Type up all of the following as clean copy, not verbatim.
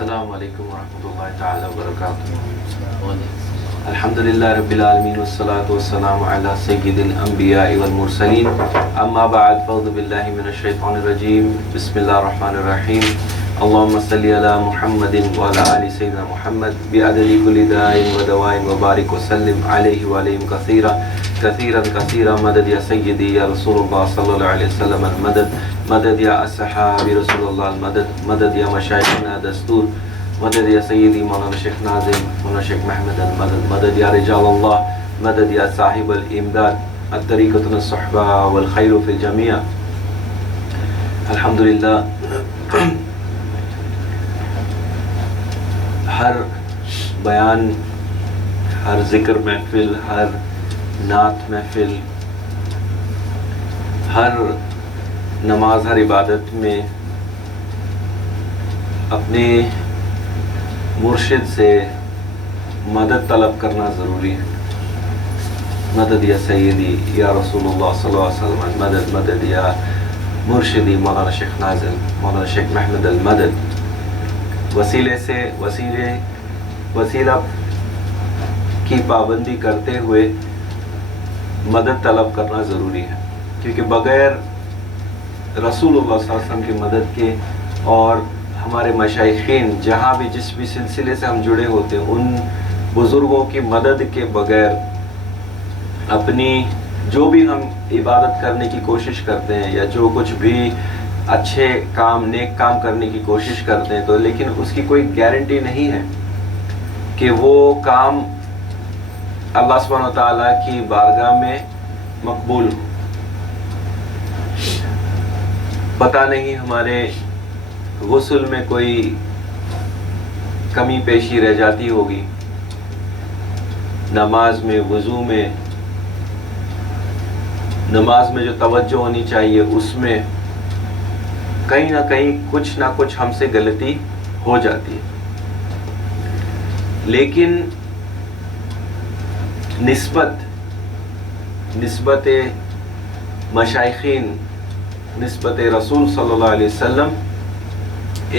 السلام علیکم ورحمۃ اللہ تعالی وبرکاتہ۔ الحمدللہ رب العالمین والصلاة والسلام علی سید الانبیاء والمرسلین، اما بعد فاعوذ باللہ من الشیطان الرجیم، بسم اللہ الرحمن الرحیم۔ اللہم صلی علی محمد وعلی آل سیدنا محمد بعدد کل داء ودواء وبارک وسلم علیہ وعلیہم کثیرا کثیرا کثیرا۔ مدد یا سیدی یا رسول اللہ صلی اللہ علیہ وسلم المدد، مدد یا اصحاب رسول اللہ المدد، مدد یا مشایخنا دستور، مدد یا سیدی مولانا شیخ ناظم، مولانا شیخ محمد المدد، مدد یا رجال اللہ، مدد یا صاحب الامداد، الطریقۃ الصحبہ والخیر فی الجمیع۔ الحمدللہ ہر بیان، ہر ذکر محفل، ہر نعت محفل، ہر نماز، ہر عبادت میں اپنے مرشد سے مدد طلب کرنا ضروری ہے۔ مدد یا سیدی یا رسول اللہ صلی اللہ علیہ وسلم مدد، مدد یا مرشدی مولانا شیخ ناظم، مولانا شیخ محمد المدد۔ وسیلے سے وسیلہ کی پابندی کرتے ہوئے مدد طلب کرنا ضروری ہے، کیونکہ بغیر رسول اللہ صلی اللہ علیہ وسلم کی مدد کے اور ہمارے مشائخین جہاں بھی جس بھی سلسلے سے ہم جڑے ہوتے ہیں، ان بزرگوں کی مدد کے بغیر اپنی جو بھی ہم عبادت کرنے کی کوشش کرتے ہیں یا جو کچھ بھی اچھے کام، نیک کام کرنے کی کوشش کرتے ہیں، تو لیکن اس کی کوئی گارنٹی نہیں ہے کہ وہ کام اللہ سبحانہ و تعالیٰ کی بارگاہ میں مقبول ہو۔ پتہ نہیں ہمارے غسل میں کوئی کمی پیشی رہ جاتی ہوگی، نماز میں، وضو میں، نماز میں جو توجہ ہونی چاہیے اس میں کہیں نہ کہیں کچھ نہ کچھ ہم سے غلطی ہو جاتی ہے۔ لیکن نسبت مشائخین، نسبت رسول صلی اللہ علیہ وسلم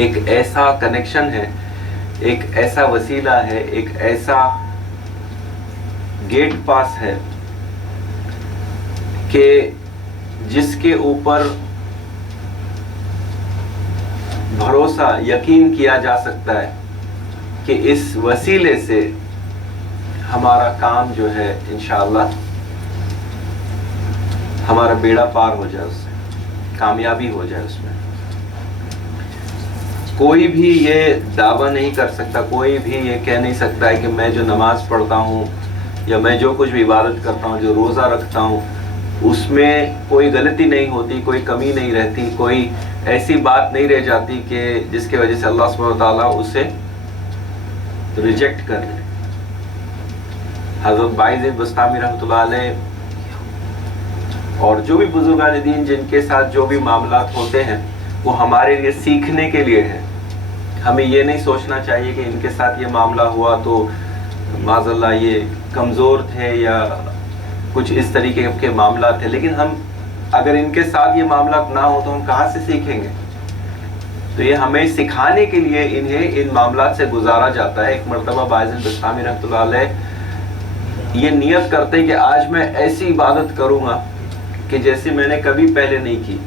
ایک ایسا کنیکشن ہے، ایک ایسا وسیلہ ہے، ایک ایسا گیٹ پاس ہے کہ جس کے اوپر بھروسہ، یقین کیا جا سکتا ہے کہ اس وسیلے سے ہمارا کام جو ہے انشاءاللہ ہمارا بیڑا پار ہو جائے، اس سے کامیابی ہو جائے۔ اس میں کوئی بھی یہ دعویٰ نہیں کر سکتا، کوئی بھی یہ کہہ نہیں سکتا ہے کہ میں جو نماز پڑھتا ہوں یا میں جو کچھ بھی عبادت کرتا ہوں، جو روزہ رکھتا ہوں، اس میں کوئی غلطی نہیں ہوتی، کوئی کمی نہیں رہتی، کوئی ایسی بات نہیں رہ جاتی کہ جس کی وجہ سے اللہ سبحانہ وتعالیٰ اسے ریجیکٹ کر دے۔ حضرت باعث بسطامی رحمۃ اللہ علیہ اور جو بھی بزرگان دین جن کے ساتھ جو بھی معاملات ہوتے ہیں وہ ہمارے لیے سیکھنے کے لیے ہے۔ ہمیں یہ نہیں سوچنا چاہیے کہ ان کے ساتھ یہ معاملہ ہوا تو معاذ اللہ یہ کمزور تھے یا کچھ اس طریقے کے معاملات تھے، لیکن ہم اگر ان کے ساتھ یہ معاملات نہ ہو تو ہم کہاں سے سیکھیں گے؟ تو یہ ہمیں سکھانے کے لیے انہیں ان معاملات سے گزارا جاتا ہے۔ ایک مرتبہ باعث بسطامی رحمۃ اللہ علیہ یہ نیت کرتے ہیں کہ آج میں ایسی عبادت کروں گا کہ جیسی میں نے کبھی پہلے نہیں کی،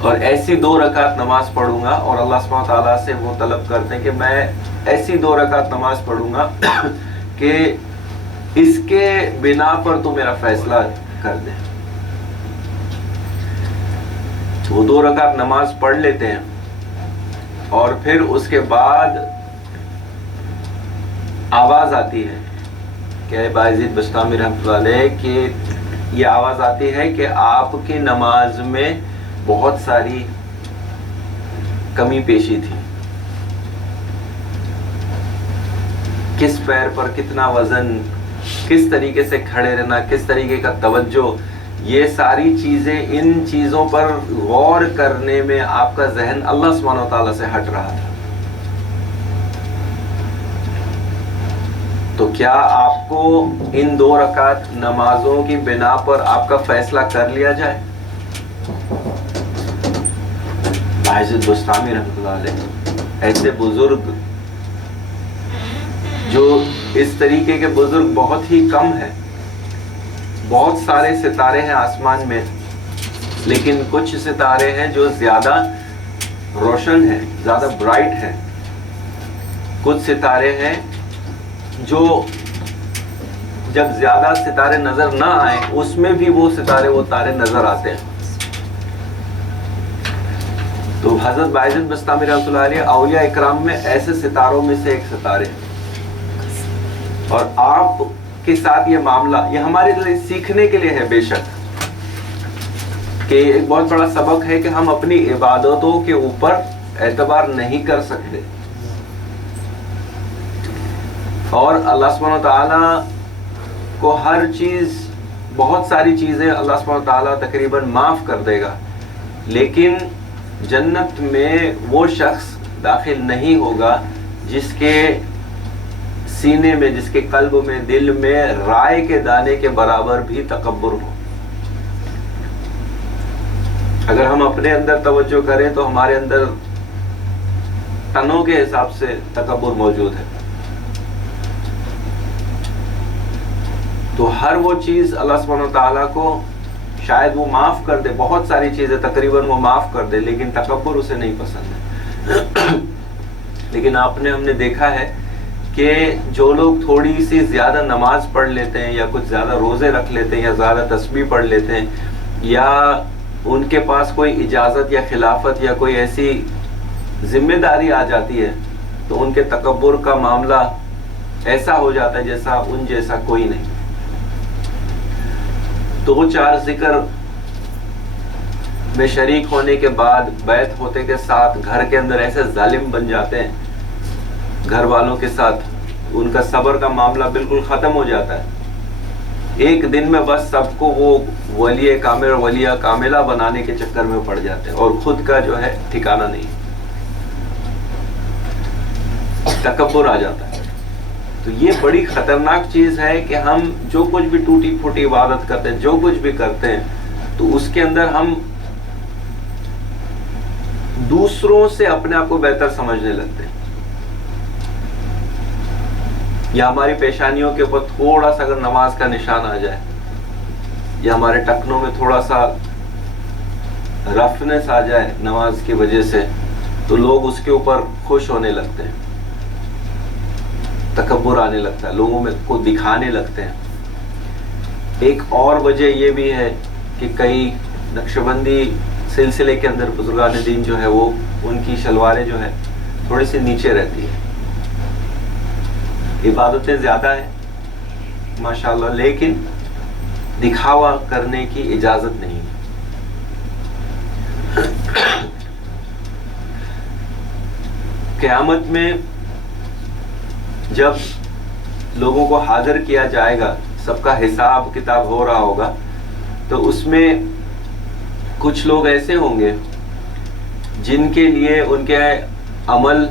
اور ایسی 2 رکعت نماز پڑھوں گا، اور اللہ سبحانہ تعالیٰ سے وہ طلب کرتے ہیں کہ میں ایسی 2 رکعت نماز پڑھوں گا کہ اس کے بنا پر تو میرا فیصلہ کر دیں۔ وہ 2 رکعت نماز پڑھ لیتے ہیں، اور پھر اس کے بعد آواز آتی ہے کہ باعث بسطامی رحمۃ اللہ علیہ کہ یہ آواز آتی ہے کہ آپ کی نماز میں بہت ساری کمی پیشی تھی، کس پیر پر کتنا وزن، کس طریقے سے کھڑے رہنا، کس طریقے کا توجہ، یہ ساری چیزیں، ان چیزوں پر غور کرنے میں آپ کا ذہن اللہ سبحانہ و تعالیٰ سے ہٹ رہا تھا۔ تو کیا آپ کو ان 2 رکعت نمازوں کی بنا پر آپ کا فیصلہ کر لیا جائے؟ باعث بسطامی رحمۃ اللہ علیہ ایسے بزرگ جو اس طریقے کے بزرگ بہت ہی کم ہیں. بہت سارے ستارے ہیں آسمان میں، لیکن کچھ ستارے ہیں جو زیادہ روشن ہیں، زیادہ برائٹ ہیں. کچھ ستارے ہیں جو جب زیادہ ستارے نظر نہ آئیں اس میں بھی وہ ستارے وہ تارے نظر آتے ہیں. تو حضرت بایزید بسطامی رحمۃ اللہ علیہ اولیاء اکرام میں ایسے ستاروں میں سے ایک ستارے ہیں. اور آپ کے ساتھ یہ معاملہ یہ ہمارے لیے سیکھنے کے لیے ہے بے شک، کہ ایک بہت بڑا سبق ہے کہ ہم اپنی عبادتوں کے اوپر اعتبار نہیں کر سکتے، اور اللہ سبحانہ وتعالیٰ کو ہر چیز، بہت ساری چیزیں اللہ سبحانہ وتعالیٰ تقریباً معاف کر دے گا، لیکن جنت میں وہ شخص داخل نہیں ہوگا جس کے سینے میں، جس کے قلب میں، دل میں رائے کے دانے کے برابر بھی تکبر ہو. اگر ہم اپنے اندر توجہ کریں تو ہمارے اندر ٹنوں کے حساب سے تکبر موجود ہے. تو ہر وہ چیز اللہ سبحانہ وتعالیٰ کو شاید وہ معاف کر دے، بہت ساری چیزیں تقریباً وہ معاف کر دے، لیکن تکبر اسے نہیں پسند ہے. لیکن ہم نے دیکھا ہے کہ جو لوگ تھوڑی سی زیادہ نماز پڑھ لیتے ہیں، یا کچھ زیادہ روزے رکھ لیتے ہیں، یا زیادہ تسبیح پڑھ لیتے ہیں، یا ان کے پاس کوئی اجازت یا خلافت یا کوئی ایسی ذمہ داری آ جاتی ہے، تو ان کے تکبر کا معاملہ ایسا ہو جاتا ہے جیسا ان جیسا کوئی نہیں. تو وہ 4 ذکر میں شریک ہونے کے بعد بیعت ہوتے کے ساتھ گھر کے اندر ایسے ظالم بن جاتے ہیں، گھر والوں کے ساتھ ان کا صبر کا معاملہ بالکل ختم ہو جاتا ہے. ایک دن میں بس سب کو وہ ولی کامل اور ولیہ کاملہ بنانے کے چکر میں پڑ جاتے ہیں، اور خود کا جو ہے ٹھکانہ نہیں، تکبر آ جاتا ہے. تو یہ بڑی خطرناک چیز ہے کہ ہم جو کچھ بھی ٹوٹی پھوٹی عبادت کرتے ہیں، جو کچھ بھی کرتے ہیں، تو اس کے اندر ہم دوسروں سے اپنے آپ کو بہتر سمجھنے لگتے ہیں. یا ہماری پیشانیوں کے اوپر تھوڑا سا اگر نماز کا نشان آ جائے، یا ہمارے ٹکنوں میں تھوڑا سا رفنس آ جائے نماز کی وجہ سے، تو لوگ اس کے اوپر خوش ہونے لگتے ہیں، تکبر آنے لگتا ہے، لوگوں میں کو دکھانے لگتے ہیں. ایک اور وجہ یہ بھی ہے کہ کئی نقشبندی سلسلے کے اندر بزرگان دین جو ہے وہ ان کی شلواریں جو ہے تھوڑی سی نیچے رہتی ہے. عبادتیں زیادہ ہیں ماشاءاللہ، لیکن دکھاوا کرنے کی اجازت نہیں ہے. قیامت میں جب لوگوں کو حاضر کیا جائے گا، سب کا حساب کتاب ہو رہا ہوگا، تو اس میں کچھ لوگ ایسے ہوں گے جن کے لیے ان کے عمل،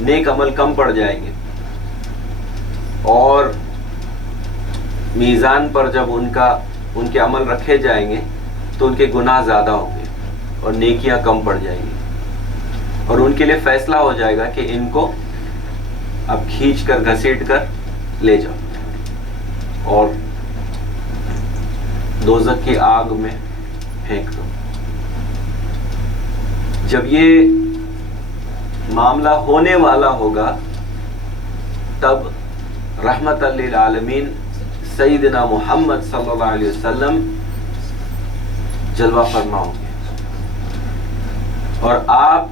نیک عمل کم پڑ جائیں گے، اور میزان پر جب ان کے عمل رکھے جائیں گے تو ان کے گناہ زیادہ ہوں گے اور نیکیاں کم پڑ جائیں گی، اور ان کے لیے فیصلہ ہو جائے گا کہ ان کو اب کھینچ کر گھسیٹ کر لے جاؤ اور دوزخ کی آگ میں پھینک دو. جب یہ معاملہ ہونے والا ہوگا تب رحمت للعالمین سیدنا محمد صلی اللہ علیہ وسلم جلوہ فرما ہوں گے. اور آپ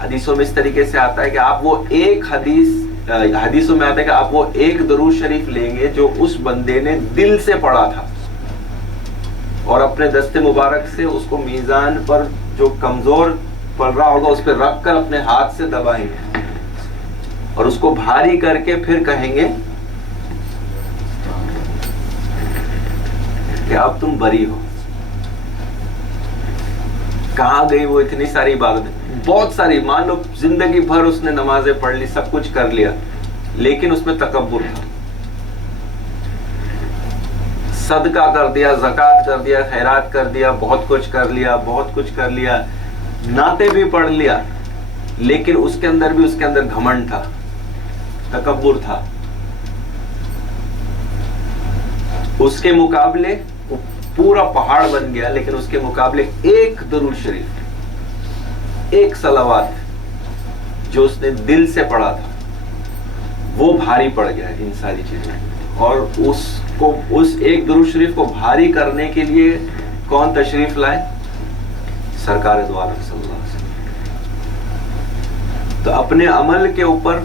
حدیثوں میں اس طریقے سے آتا ہے کہ آپ وہ ایک حدیثوں میں آتا ہے کہ آپ وہ ایک درود شریف لیں گے جو اس بندے نے دل سے پڑھا تھا، اور اپنے دست مبارک سے اس کو میزان پر جو کمزور پڑ رہا ہوگا اس پہ رکھ کر اپنے ہاتھ سے دبائیں گے، اور اس کو بھاری کر کے پھر کہیں گے کہ اب تم بری ہو. کہاں گئی وہ اتنی ساری عبادتیں؟ بہت ساری، مان لو زندگی بھر اس نے نمازیں پڑھ لی، سب کچھ کر لیا، لیکن اس میں تکبر تھا. صدقہ کر دیا، زکوٰۃ کر دیا، خیرات کر دیا، بہت کچھ کر لیا، نعتیں بھی پڑھ لیا، لیکن اس کے اندر گھمنڈ تھا، تکبر تھا. اس کے مقابلے وہ پورا پہاڑ بن گیا، لیکن اس کے مقابلے ایک درود شریف، ایک صلوات جو اس نے دل سے پڑھا تھا وہ بھاری پڑ گیا ان ساری چیزیں. اور اس ایک درود شریف کو بھاری کرنے کے لیے کون تشریف لائے؟ سرکار دو عالم صلی اللہ علیہ وسلم. تو اپنے عمل کے اوپر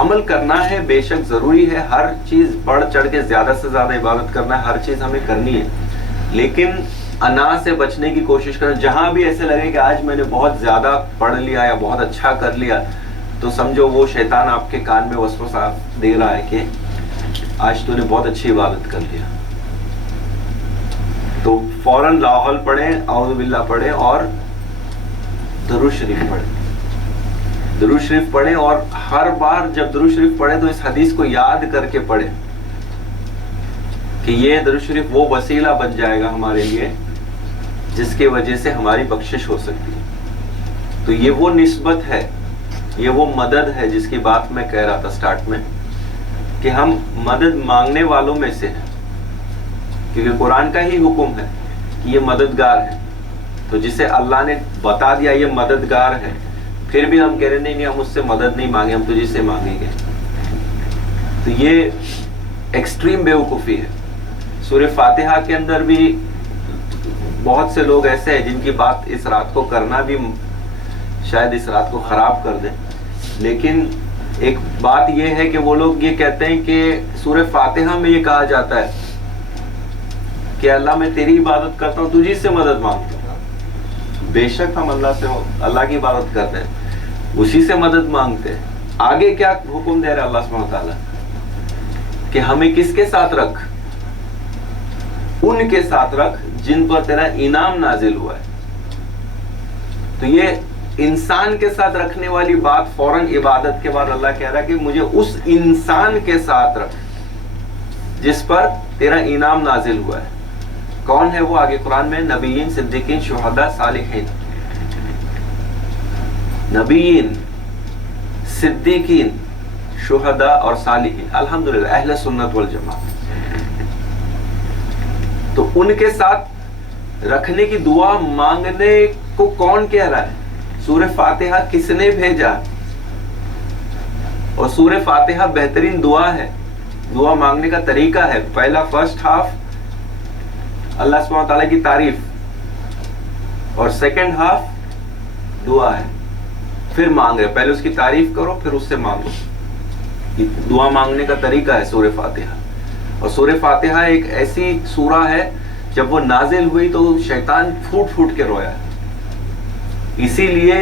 عمل کرنا ہے، بے شک ضروری ہے. ہر چیز بڑھ چڑھ کے زیادہ سے زیادہ عبادت کرنا ہے، ہر چیز ہمیں کرنی ہے، لیکن انا سے بچنے کی کوشش کرنا. جہاں بھی ایسے لگے کہ آج میں نے بہت زیادہ پڑھ لیا یا بہت اچھا کر لیا، تو سمجھو وہ شیطان آپ کے کان میں وسوسہ دے رہا ہے کہ آج تو نے بہت اچھی عبادت کر لیا. تو فوراً لا حول پڑھیں، اعوذ باللہ پڑھیں اور درود شریف پڑھیں. درود شریف پڑھیں اور ہر بار جب درود شریف پڑھیں تو اس حدیث کو یاد کر کے پڑھیں کہ یہ درود شریف وہ وسیلہ بن جائے گا ہمارے لیے جس کی وجہ سے ہماری بخشش ہو سکتی ہے. تو یہ وہ نسبت ہے، یہ وہ مدد ہے جس کی بات میں کہہ رہا تھا سٹارٹ میں، کہ ہم مدد مانگنے والوں میں سے ہیں، کیونکہ قرآن کا ہی حکم ہے کہ یہ مددگار ہے. تو جسے اللہ نے بتا دیا یہ مددگار ہے، پھر بھی ہم کہہ رہے نہیں ہم اس سے مدد نہیں مانگے، ہم تجھ سے مانگیں گے. تو یہ ایکسٹریم بیوقوفی ہے. سورہ فاتحہ کے اندر بھی بہت سے لوگ ایسے ہیں جن کی بات اس رات کو کرنا بھی شاید اس رات کو خراب کر دے. لیکن ایک بات یہ ہے کہ وہ لوگ یہ کہتے ہیں کہ سورہ فاتحہ میں یہ کہا جاتا ہے کہ اللہ میں تیری عبادت کرتا ہوں، تجھی سے مدد مانگتا ہوں. بے شک ہم اللہ کی عبادت کرتے ہیں، اسی سے مدد مانگتے ہیں. آگے کیا حکم دے رہا ہے اللہ سبحانہ وتعالیٰ کہ ہمیں کس کے ساتھ رکھ؟ ان کے ساتھ رکھ جن پر تیرا انعام نازل ہوا ہے. تو یہ انسان کے ساتھ رکھنے والی بات فوراً عبادت کے بعد اللہ کہہ رہا ہے کہ مجھے اس انسان کے ساتھ رکھ جس پر تیرا انعام نازل ہوا ہے. کون ہے وہ؟ آگے قرآن میں نبیین، صدیقین، شہداء، صالحین. نبیین، صدیقین، شہداء اور صالحین، الحمدللہ اہل سنت والجماعت. تو ان کے ساتھ رکھنے کی دعا مانگنے کو کون کہہ رہا ہے؟ سورہ فاتحہ کس نے بھیجا؟ اور سورہ فاتحہ بہترین دعا ہے، دعا مانگنے کا طریقہ ہے. پہلا فرسٹ ہاف اللہ سبحانہ تعالیٰ کی تعریف اور سیکنڈ ہاف دعا ہے. پھر مانگ رہے، پہلے اس کی تعریف کرو پھر اس سے مانگو. دعا مانگنے کا طریقہ ہے سورہ فاتحہ. اور سورہ فاتحہ ایک ایسی سورہ ہے جب وہ نازل ہوئی تو شیطان پھوٹ پھوٹ کے رویا. اسی لیے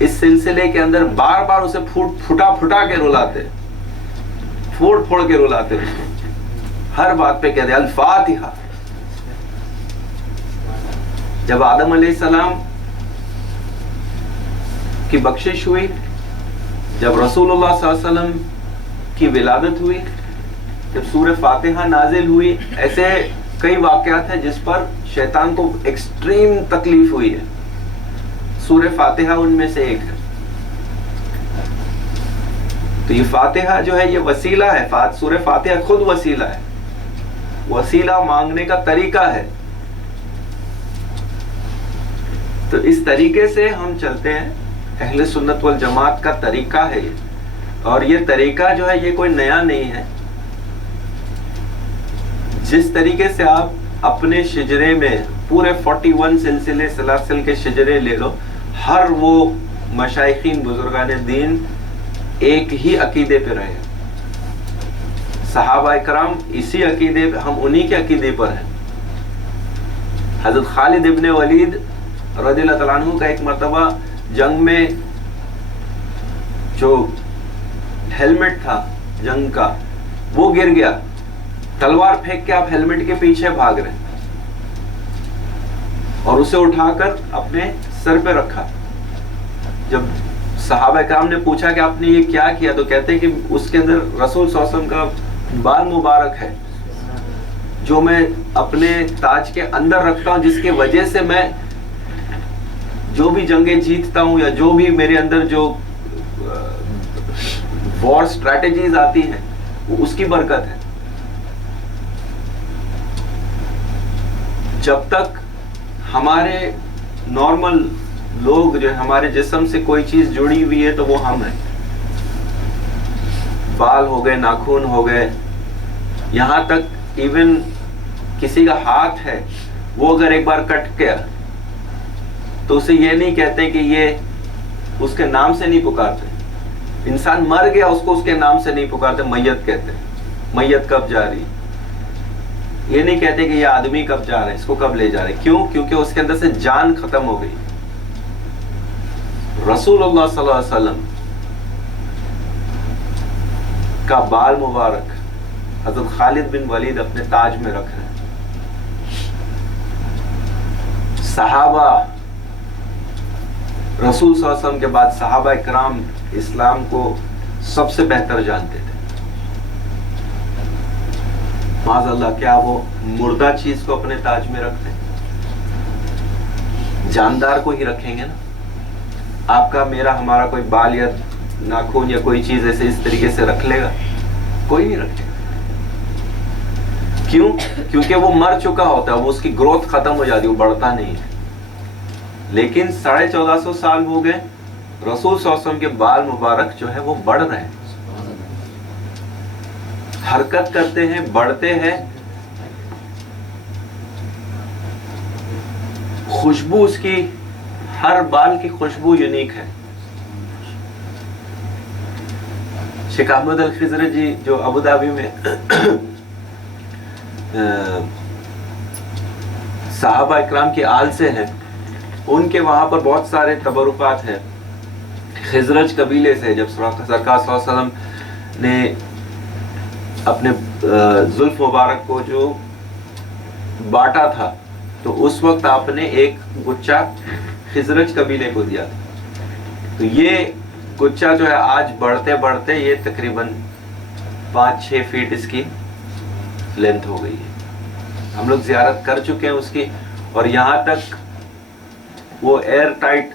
اس سلسلے کے اندر بار بار اسے پھٹا کے رلاتے، پھوڑ کے رلاتے اس کو. ہر بات پہ کہتے الفاتحہ. جب آدم علیہ السلام کی بخشش ہوئی، جب رسول اللہ صلی اللہ علیہ وسلم کی ولادت ہوئی، جب سورہ فاتحہ نازل ہوئی، ایسے کئی واقعات ہیں جس پر شیطان کو ایکسٹریم تکلیف ہوئی ہے. سورہ فاتحہ ان میں سے ایک ہے. تو یہ فاتحہ جو ہے یہ وسیلہ ہے. سورہ فاتحہ خود وسیلہ ہے، وسیلہ مانگنے کا طریقہ ہے. تو اس طریقے سے ہم چلتے ہیں. اہل سنت والجماعت کا طریقہ ہے یہ. اور یہ طریقہ جو ہے یہ کوئی نیا نہیں ہے. جس طریقے سے آپ اپنے شجرے میں پورے 41 سلسلے سلاسل کے شجرے لے لو، ہر وہ مشائخین بزرگان دین ایک ہی عقیدے پہ رہے. صحابہ اکرام اسی عقیدے پہ، ہم انہی کے عقیدے پر ہیں. حضرت خالد ابن ولید رضی اللہ تعالیٰ عنہ کا ایک مرتبہ جنگ میں جو ہیلمٹ تھا جنگ کا وہ گر گیا. تلوار پھینک کے آپ ہیلمٹ کے پیچھے بھاگ رہے اور اسے اٹھا کر اپنے سر پہ رکھا. جب صحابہ کرام نے پوچھا کہ آپ نے یہ کیا کیا تو کہتے ہیں کہ اس کے اندر رسول صلی اللہ علیہ وسلم کا بال مبارک ہے جو میں اپنے تاج کے اندر رکھتا ہوں، جس کی وجہ سے میں جو بھی جنگیں جیتتا ہوں یا جو بھی میرے اندر جو وار اسٹریٹجیز آتی ہیں وہ اس کی برکت ہے. جب تک ہمارے نارمل لوگ جو ہمارے جسم سے کوئی چیز جڑی ہوئی ہے تو وہ ہم ہیں. بال ہو گئے, ناخن ہو گئے, یہاں تک ایون کسی کا ہاتھ ہے, وہ اگر ایک بار کٹ گیا تو اسے یہ نہیں کہتے کہ یہ اس کے نام سے نہیں پکارتے. انسان مر گیا اس کو اس کے نام سے نہیں پکارتے, میت کہتے ہیں. میت کب جا رہی, یہ نہیں کہتے کہ یہ آدمی کب جا رہا ہے, اس کو کب لے جا رہے. کیوں؟ کیونکہ اس کے اندر سے جان ختم ہو گئی. رسول اللہ صلی اللہ علیہ وسلم کا بال مبارک حضرت خالد بن ولید اپنے تاج میں رکھ رہے ہیں. صحابہ رسول صلی اللہ علیہ وسلم کے بعد صحابہ اکرام اسلام کو سب سے بہتر جانتے تھے. معاذ اللہ, کیا وہ مردہ چیز کو اپنے تاج میں رکھتے ہیں؟ جاندار کو ہی رکھیں گے نا. آپ کا میرا ہمارا کوئی بال یا ناخن یا کوئی چیز ایسے اس طریقے سے رکھ لے گا؟ کوئی نہیں رکھے گا. کیوں؟ کیونکہ وہ مر چکا ہوتا ہے, وہ اس کی گروتھ ختم ہو جاتی ہے, وہ بڑھتا نہیں ہے. لیکن 1450 سال ہو گئے, رسول صلی اللہ علیہ وسلم کے بال مبارک جو ہے وہ بڑھ رہے ہیں, حرکت کرتے ہیں, بڑھتے ہیں. خوشبو اس کی, ہر بال کی خوشبو یونیک ہے. شیخ احمد الخضر جی جو ابو دھابی میں صحابہ اکرام کی آل سے ہیں, ان کے وہاں پر بہت سارے تبرکات ہیں. خزرج قبیلے سے جب سرکار صلی اللہ علیہ وسلم نے اپنے زلف مبارک کو جو بانٹا تھا تو اس وقت آپ نے ایک گچھا خزرج قبیلے کو دیا تھا. تو یہ گچھا جو ہے آج بڑھتے بڑھتے یہ تقریباً 5-6 فیٹ اس کی لینتھ ہو گئی ہے. ہم لوگ زیارت کر چکے ہیں اس کی, اور یہاں تک وہ ایئر ٹائٹ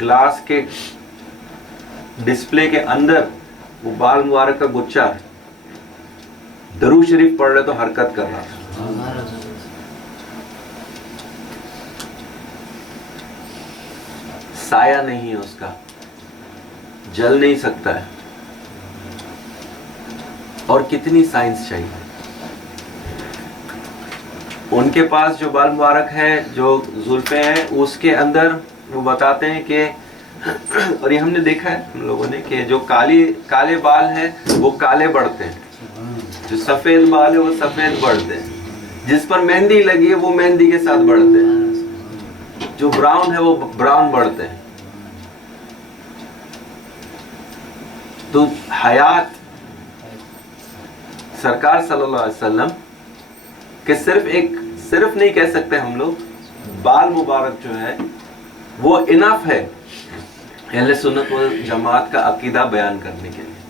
گلاس کے ڈسپلے کے اندر وہ بال مبارک کا گچھا درود شریف پڑھ رہے تو حرکت کر رہا تھا. سایہ نہیں ہے اس کا, جل نہیں سکتا ہے. اور کتنی سائنس چاہیے. ان کے پاس جو بال مبارک ہے, جو زلفیں ہیں, اس کے اندر وہ بتاتے ہیں کہ, اور یہ ہم نے دیکھا ہے ہم لوگوں نے, کہ جو کالے بال ہیں وہ کالے بڑھتے ہیں, جو سفید بال ہے وہ سفید بڑھتے ہیں, جس پر مہندی لگی ہے وہ مہندی کے ساتھ بڑھتے ہیں, جو براؤن ہے وہ براؤن بڑھتے ہیں. تو حیات سرکار صلی اللہ علیہ وسلم کہ صرف نہیں کہہ سکتے ہم لوگ, بال مبارک جو ہے وہ انف ہے اہل سنت والجماعت کا عقیدہ بیان کرنے کے لیے.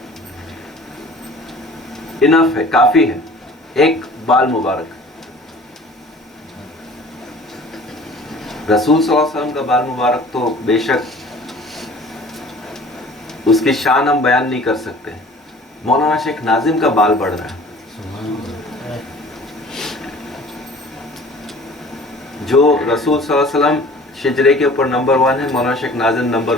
انف ہے, کافی ہے ایک بال مبارک. رسول صلی اللہ علیہ وسلم کا بال مبارک تو بے شک اس کی شان ہم بیان نہیں کر سکتے. مولانا شیخ ناظم کا بال بڑھ رہا ہے, جو رسول صلی اللہ علیہ وسلم شجرے کے اوپر نمبر 1 ہے, مولانا شیخ ناظم نمبر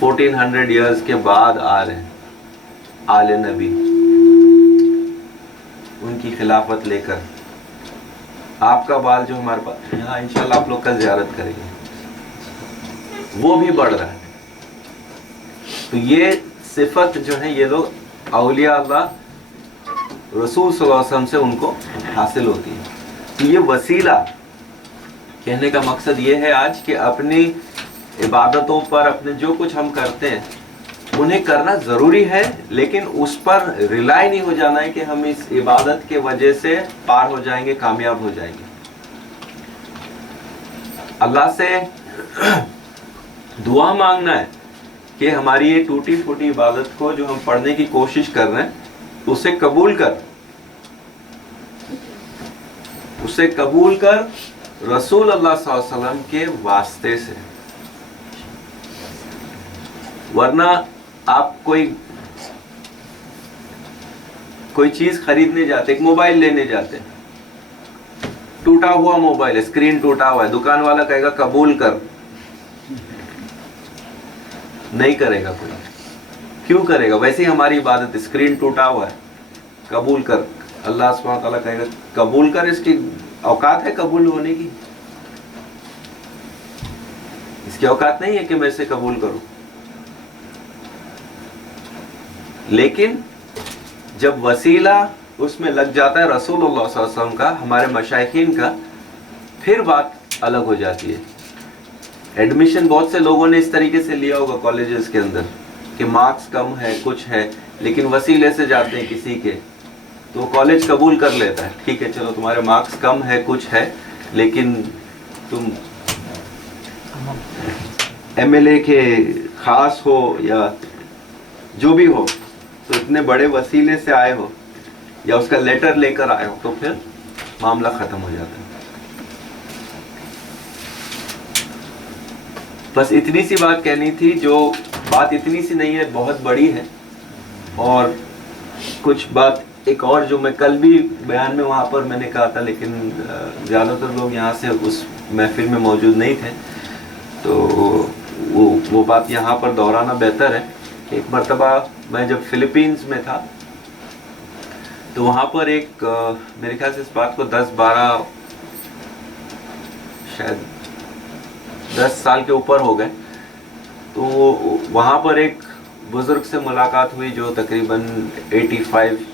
1400 ایئرز کے بعد آ رہے ہیں, آل نبی, ان کی خلافت لے کر. آپ کا بال جو ہمارے پاس یہاں انشاءاللہ آپ لوگ کل زیارت کریں گے, وہ بھی بڑھ رہا ہے. تو یہ صفت جو ہے یہ لوگ اولیاء اللہ رسول صلی اللہ علیہ وسلم سے ان کو حاصل ہوتی ہے. تو یہ وسیلہ, کہنے کا مقصد یہ ہے آج کہ اپنی عبادتوں پر, اپنے جو کچھ ہم کرتے ہیں انہیں کرنا ضروری ہے, لیکن اس پر ریلائی نہیں ہو جانا ہے کہ ہم اس عبادت کے وجہ سے پار ہو جائیں گے, کامیاب ہو جائیں گے. اللہ سے دعا مانگنا ہے کہ ہماری یہ ٹوٹی پھوٹی عبادت کو جو ہم پڑھنے کی کوشش کر رہے ہیں اسے قبول کر, رسول اللہ صلی اللہ علیہ وسلم کے واسطے سے. ورنہ آپ کوئی چیز خریدنے جاتے, ایک موبائل لینے جاتے, ٹوٹا ہوا موبائل ہے, اسکرین ٹوٹا ہوا ہے, دکان والا کہے گا قبول کر, نہیں کرے گا کوئی. کیوں کرے گا؟ ویسے ہی ہماری عبادت, اسکرین ٹوٹا ہوا ہے, قبول کر. اللہ سبحانہ تعالیٰ کہے گا قبول کر, اس کی اوقات ہے قبول ہونے کی؟ اس کی اوقات نہیں ہے کہ میں اسے قبول کروں. لیکن جب وسیلہ اس میں لگ جاتا ہے رسول اللہ صلی اللہ علیہ وسلم کا, ہمارے مشائخین کا, پھر بات الگ ہو جاتی ہے. ایڈمیشن بہت سے لوگوں نے اس طریقے سے لیا ہوگا کالجز کے اندر کہ مارکس کم ہے, کچھ ہے, لیکن وسیلے سے جاتے ہیں کسی کے, تو کالج قبول کر لیتا ہے. ٹھیک ہے چلو تمہارے مارکس کم ہے, کچھ ہے, لیکن تم ایم ایل اے کے خاص ہو یا جو بھی ہو, تو اتنے بڑے وسیلے سے آئے ہو یا اس کا لیٹر لے کر آئے ہو, تو پھر معاملہ ختم ہو جاتا ہے. بس اتنی سی بات کہنی تھی, جو بات اتنی سی نہیں ہے, بہت بڑی ہے. اور کچھ بات ایک اور جو میں کل بھی بیان میں وہاں پر میں نے کہا تھا, لیکن زیادہ تر لوگ یہاں سے اس محفل میں موجود نہیں تھے, تو وہ بات یہاں پر دہرانا بہتر ہے. ایک مرتبہ میں جب فلپینز میں تھا, تو وہاں پر ایک میرے خیال سے اس بات کو 10-12 شاید 10 سال کے اوپر ہو گئے, تو وہاں پر ایک بزرگ سے ملاقات ہوئی جو تقریباً 85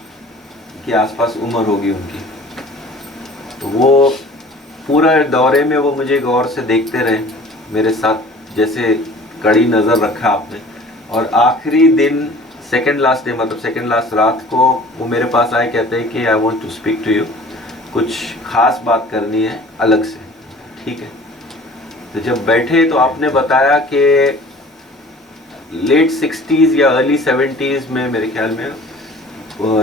کے آس پاس عمر ہوگی ان کی. تو وہ پورا دورے میں وہ مجھے غور سے دیکھتے رہے, میرے ساتھ جیسے کڑی نظر رکھا آپ نے. اور آخری دن سیکنڈ لاسٹ ڈے, مطلب سیکنڈ لاسٹ رات کو وہ میرے پاس آئے, کہتے ہیں کہ I want to speak to you, کچھ خاص بات کرنی ہے الگ سے. ٹھیک ہے, تو جب بیٹھے تو آپ نے بتایا کہ لیٹ 60s یا ارلی 70s میں میرے خیال میں,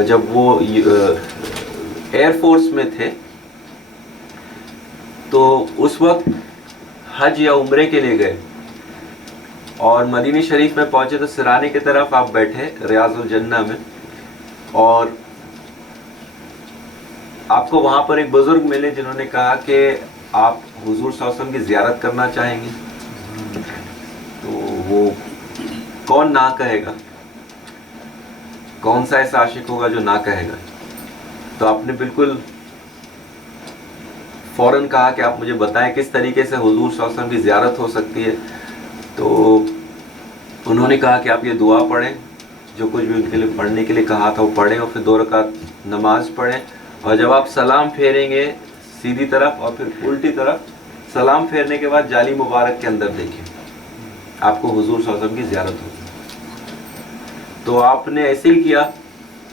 جب وہ ایئر فورس میں تھے, تو اس وقت حج یا عمرے کے لیے گئے اور مدینہ شریف میں پہنچے, تو سرانے کی طرف آپ بیٹھے ریاض الجنہ میں, اور آپ کو وہاں پر ایک بزرگ ملے جنہوں نے کہا کہ آپ حضور صلی اللہ علیہ وسلم کی زیارت کرنا چاہیں گے. تو وہ کون نہ کہے گا, کون سا ایسا عاشق ہوگا جو نہ کہے گا. تو آپ نے بالکل فوراً کہا کہ آپ مجھے بتائیں کس طریقے سے حضور صلی اللہ علیہ وسلم کی زیارت ہو سکتی ہے. تو انہوں نے کہا کہ آپ یہ دعا پڑھیں, جو کچھ بھی ان کے لیے پڑھنے کے لیے کہا تھا وہ پڑھیں, اور پھر 2 رکعت نماز پڑھیں, اور جب آپ سلام پھیریں گے سیدھی طرف اور پھر الٹی طرف, سلام پھیرنے کے بعد جالی مبارک کے اندر دیکھیں, آپ کو حضور صلی اللہ علیہ وسلم کی زیارت ہوگی. تو آپ نے ایسے ہی کیا,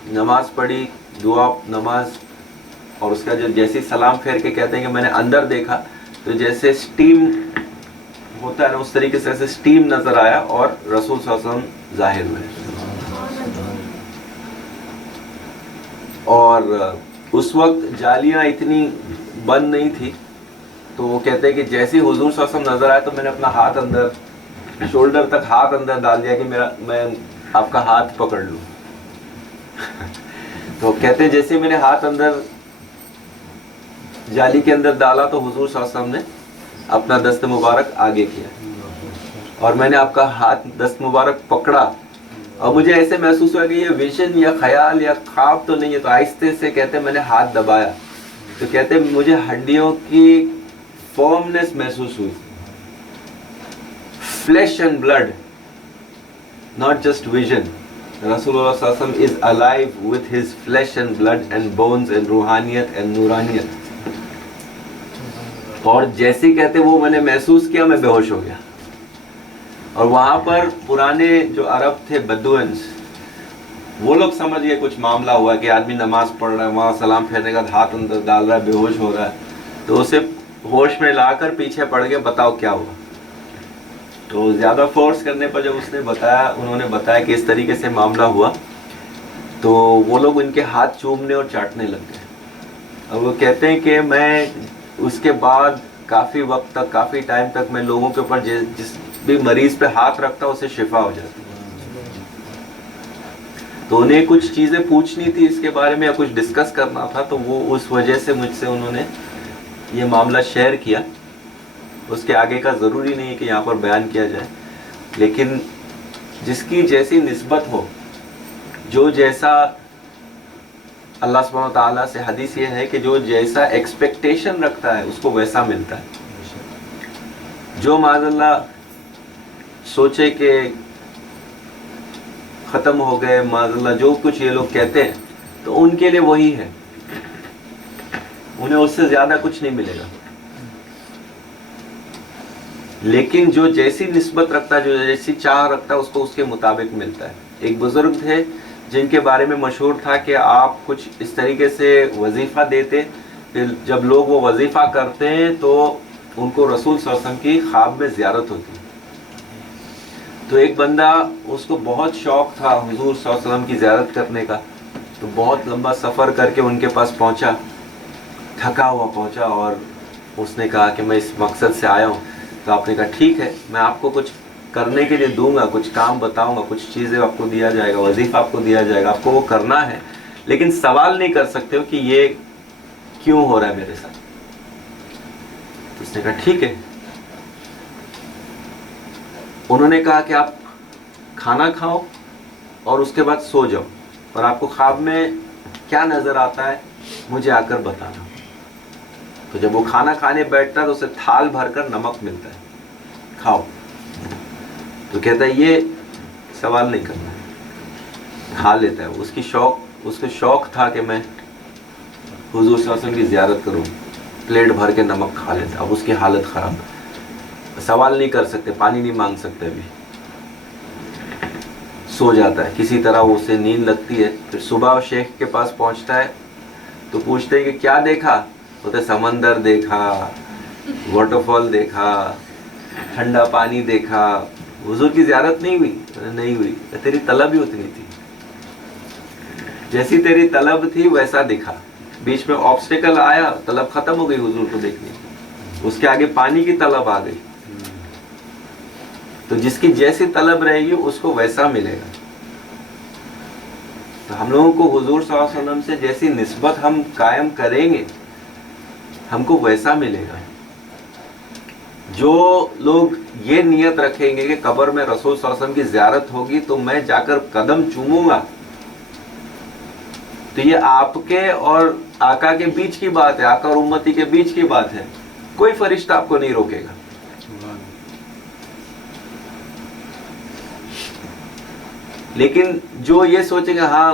نماز پڑھی, دعا, نماز, اور اس کا جو جیسے سلام پھیر کے کہتے ہیں کہ میں نے اندر دیکھا, تو جیسے سٹیم ہوتا ہے نا, اس طریقے سے ایسے سٹیم نظر آیا اور رسول صلی اللہ علیہ وسلم ظاہر ہوئے. اور اس وقت جالیاں اتنی بند نہیں تھی, تو وہ کہتے ہیں کہ جیسے حضور صلی اللہ علیہ وسلم نظر آیا, تو میں نے اپنا ہاتھ اندر, شولڈر تک ہاتھ اندر ڈال دیا کہ میں آپ کا ہاتھ پکڑ لوں. تو کہتے ہیں جیسے میں نے ہاتھ اندر جالی کے اندر ڈالا, تو حضور صلی اللہ علیہ وسلم نے اپنا دست مبارک آگے کیا, اور میں نے آپ کا ہاتھ دست مبارک پکڑا, اور مجھے ایسے محسوس ہوا کہ یہ ویژن یا خیال یا خواب تو نہیں ہے. تو آہستہ سے کہتے ہیں میں نے ہاتھ دبایا, تو کہتے ہیں مجھے ہڈیوں کی فارمنس محسوس ہوئی, flesh and blood, not just vision. رسول اللہ صلی اللہ علیہ وسلم is alive with his flesh and blood and bones and روحانیت and نورانیت. اور جیسے کہتے وہ میں نے محسوس کیا, میں بے ہوش ہو گیا. اور وہاں پر پرانے جو عرب تھے بدوئنس, وہ لوگ سمجھ گئے کچھ معاملہ ہوا کہ آدمی نماز پڑھ رہا ہے, وہاں سلام پھیرنے کا ہاتھ اندر ڈال رہا ہے, بے ہوش ہو رہا ہے. تو اسے ہوش میں لا کر پیچھے پڑ گئے, بتاؤ کیا ہوا. تو زیادہ فورس کرنے پر جب اس نے بتایا, انہوں نے بتایا کہ اس طریقے سے معاملہ ہوا, تو وہ لوگ ان کے ہاتھ چومنے اور چاٹنے لگ گئے. اور وہ کہتے ہیں کہ میں اس کے بعد کافی وقت تک، کافی ٹائم تک میں لوگوں کے اوپر جس بھی مریض پہ ہاتھ رکھتا اسے شفا ہو جاتی. تو انہیں کچھ چیزیں پوچھنی تھی اس کے بارے میں یا کچھ ڈسکس کرنا تھا، تو وہ اس وجہ سے مجھ سے انہوں نے یہ معاملہ شیئر کیا. اس کے آگے کا ضروری نہیں ہے کہ یہاں پر بیان کیا جائے، لیکن جس کی جیسی نسبت ہو، جو جیسا، اللہ سبحانہ تعالیٰ سے حدیث یہ ہے کہ جو جیسا ایکسپیکٹیشن رکھتا ہے اس کو ویسا ملتا ہے. جو معاذ اللہ سوچے کہ ختم ہو گئے، معاذ اللہ جو کچھ یہ لوگ کہتے ہیں، تو ان کے لیے وہی ہے، انہیں اس سے زیادہ کچھ نہیں ملے گا. لیکن جو جیسی نسبت رکھتا ہے، جو جیسی چاہ رکھتا ہے، اس کو اس کے مطابق ملتا ہے. ایک بزرگ تھے جن کے بارے میں مشہور تھا کہ آپ کچھ اس طریقے سے وظیفہ دیتے، پھر جب لوگ وہ وظیفہ کرتے ہیں تو ان کو رسول صلی اللہ علیہ وسلم کی خواب میں زیارت ہوتی ہے. تو ایک بندہ، اس کو بہت شوق تھا حضور صلی اللہ علیہ وسلم کی زیارت کرنے کا، تو بہت لمبا سفر کر کے ان کے پاس پہنچا، تھکا ہوا پہنچا، اور اس نے کہا کہ میں اس مقصد سے آیا ہوں. تو آپ نے کہا ٹھیک ہے، میں آپ کو کچھ کرنے کے لیے دوں گا، کچھ کام بتاؤں گا، کچھ چیزیں آپ کو دیا جائے گا، وظیفہ آپ کو دیا جائے گا، آپ کو وہ کرنا ہے، لیکن سوال نہیں کر سکتے ہو کہ یہ کیوں ہو رہا ہے میرے ساتھ. تو اس نے کہا ٹھیک ہے. انہوں نے کہا کہ آپ کھانا کھاؤ اور اس کے بعد سو جاؤ، اور آپ کو خواب میں کیا نظر آتا ہے مجھے آ کر بتانا. تو جب وہ کھانا کھانے بیٹھتا ہے تو اسے تھال بھر کر نمک ملتا ہے، کھاؤ. تو کہتا ہے یہ سوال نہیں کرنا ہے، کھا لیتا ہے. اس کو شوق تھا کہ میں حضور صلی اللہ علیہ وسلم کی زیارت کروں، پلیٹ بھر کے نمک کھا لیتا. اب اس کی حالت خراب، سوال نہیں کر سکتے، پانی نہیں مانگ سکتے، ابھی سو جاتا ہے. کسی طرح وہ اسے نیند لگتی ہے. پھر صبح شیخ کے پاس پہنچتا ہے تو پوچھتے ہیں کہ کیا دیکھا؟ بولتے سمندر دیکھا، واٹر فال دیکھا، ٹھنڈا پانی دیکھا. حضور کی زیارت نہیں ہوئی؟ نہیں ہوئی. تیری طلب ہی اتنی تھی، جیسی تیری طلب تھی ویسا دکھا. بیچ میں آبسٹیکل آیا، طلب ختم ہو گئی حضور کو دیکھنے کی، اس کے آگے پانی کی طلب آ گئی. تو جس کی جیسی طلب رہے گی اس کو ویسا ملے گا. تو ہم لوگوں کو حضور صلی اللہ علیہ وسلم سے جیسی نسبت ہم قائم کریں گے ہم کو ویسا ملے گا. جو لوگ یہ نیت رکھیں گے کہ قبر میں رسول صلی اللہ علیہ وسلم کی زیارت ہوگی تو میں جا کر قدم چوموں گا، تو یہ آپ کے اور آقا کے بیچ کی بات ہے، آقا اور امتی کے بیچ کی بات ہے. کوئی فرشتہ آپ کو نہیں روکے گا. لیکن جو یہ سوچے گا ہاں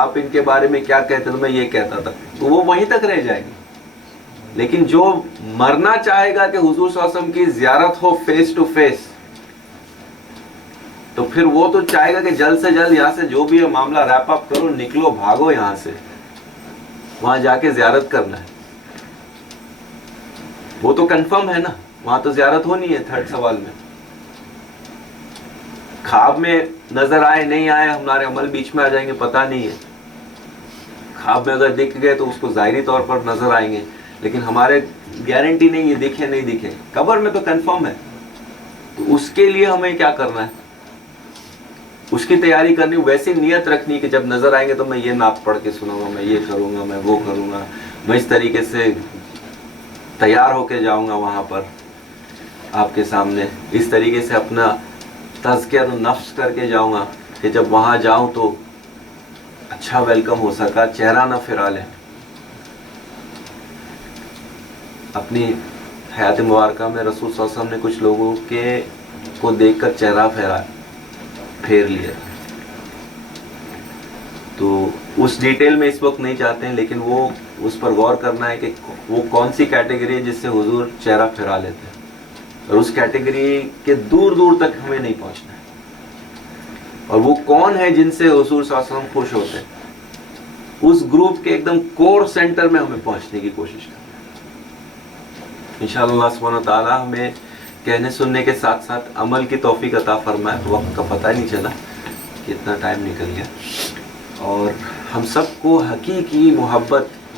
آپ ان کے بارے میں کیا کہتے تو میں یہ کہتا تھا، تو وہ وہیں تک رہ جائے گی. لیکن جو مرنا چاہے گا کہ حضور صلی اللہ علیہ وسلم کی زیارت ہو فیس ٹو فیس، تو پھر وہ تو چاہے گا کہ جلد سے جلد یہاں سے جو بھی ہے معاملہ ریپ اپ کرو، نکلو، بھاگو یہاں سے، وہاں جا کے زیارت کرنا ہے. وہ تو کنفرم ہے نا، وہاں تو زیارت ہونی ہے. تھرڈ سوال میں خواب میں نظر آئے نہیں آئے، ہمارے عمل بیچ میں آ جائیں گے، پتہ نہیں ہے. خواب میں اگر دکھ گئے تو اس کو ظاہری طور پر نظر آئیں گے، لیکن ہمارے گارنٹی نہیں ہے دکھے نہیں دکھے. قبر میں تو کنفرم ہے. تو اس کے لیے ہمیں کیا کرنا ہے؟ اس کی تیاری کرنی، ویسی نیت رکھنی کہ جب نظر آئیں گے تو میں یہ نعت پڑھ کے سنوں گا، میں یہ کروں گا، میں وہ کروں گا، میں اس طریقے سے تیار ہو کے جاؤں گا وہاں پر آپ کے سامنے، اس طریقے سے اپنا تزکیہ نفس کر کے جاؤں گا کہ جب وہاں جاؤں تو اچھا ویلکم ہو سکا، چہرہ نہ پھرا لیں. اپنی حیات مبارکہ میں رسول صلی اللہ علیہ وسلم نے کچھ لوگوں کو دیکھ کر چہرہ پھیر لیا. تو اس ڈیٹیل میں اس وقت نہیں چاہتے ہیں، لیکن وہ اس پر غور کرنا ہے کہ وہ کون سی کیٹیگری ہے جس سے حضور چہرہ پھرا لیتے ہیں، اور اس کیٹیگری کے دور دور تک ہمیں نہیں پہنچنا ہے. اور وہ کون ہے جن سے حضور صلی اللہ علیہ وسلم خوش ہوتے ہیں، اس گروپ کے ایک دم کور سینٹر میں ہمیں پہنچنے کی کوشش کریں. انشاءاللہ اللہ سبحانہ تعالیٰ ہمیں کہنے سننے کے ساتھ ساتھ عمل کی توفیق عطا فرمائے. وقت کا پتہ نہیں چلا کہ اتنا ٹائم نکل گیا. اور ہم سب کو حقیقی محبت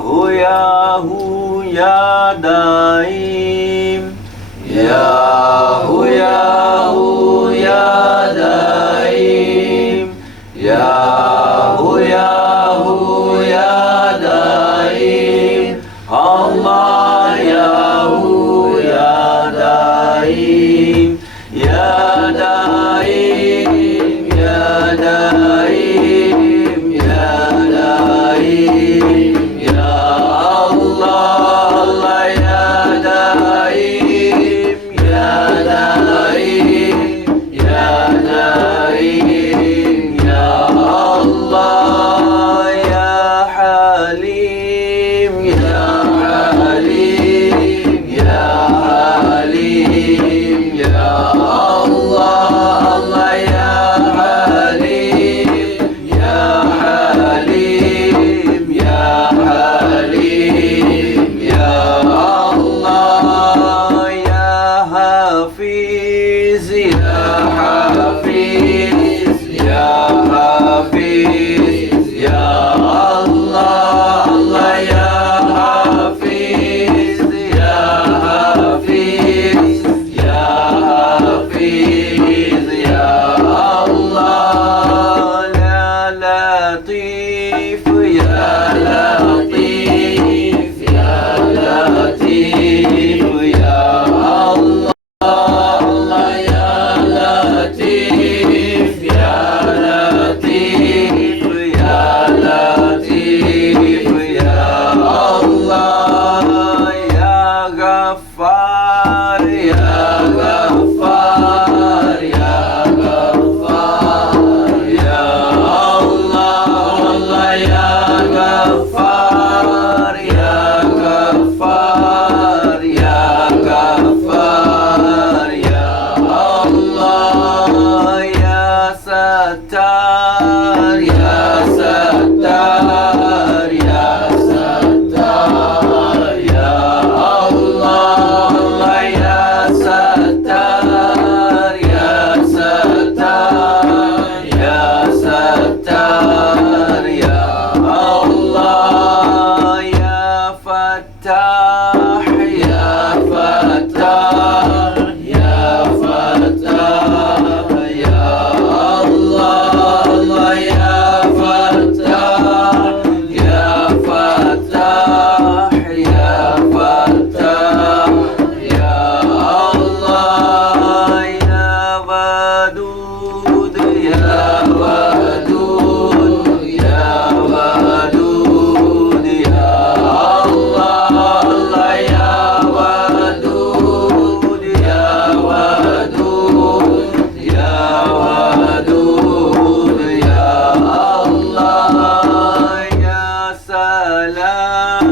هو يا دائم يا هو يا دائم يا هو يا دائم الله يا هو يا دائم يا دائم يا دائم يا دائم يا الله الله يا دائم يا دائم يا دائم يا الله يا حليم يا حليم يا حليم يا الله الله يا حليم يا حليم يا حليم يا الله يا حفيظ يا حفيظ يا حفيظ يا الله الله يا حفيظ يا حفيظ يا حفيظ يا الله يا لطيف يا لطيف يا لطيف يا الله الله يا لطيف يا لطيف يا لطيف يا الله يا غفار يا غفار يا غفار يا الله الله يا غفار يا غفار يا غفار يا الله يا ستار يا ستار يا ستار يا الله الله يا ستار يا ستار يا ستار يا الله يا فتاح يا فتاح يا فتاح يا الله الله يا فتاح يا فتاح يا فتاح يا الله يا ودود يا ودود يا ودود يا الله الله يا ودود يا ودود يا ودود يا الله يا سلام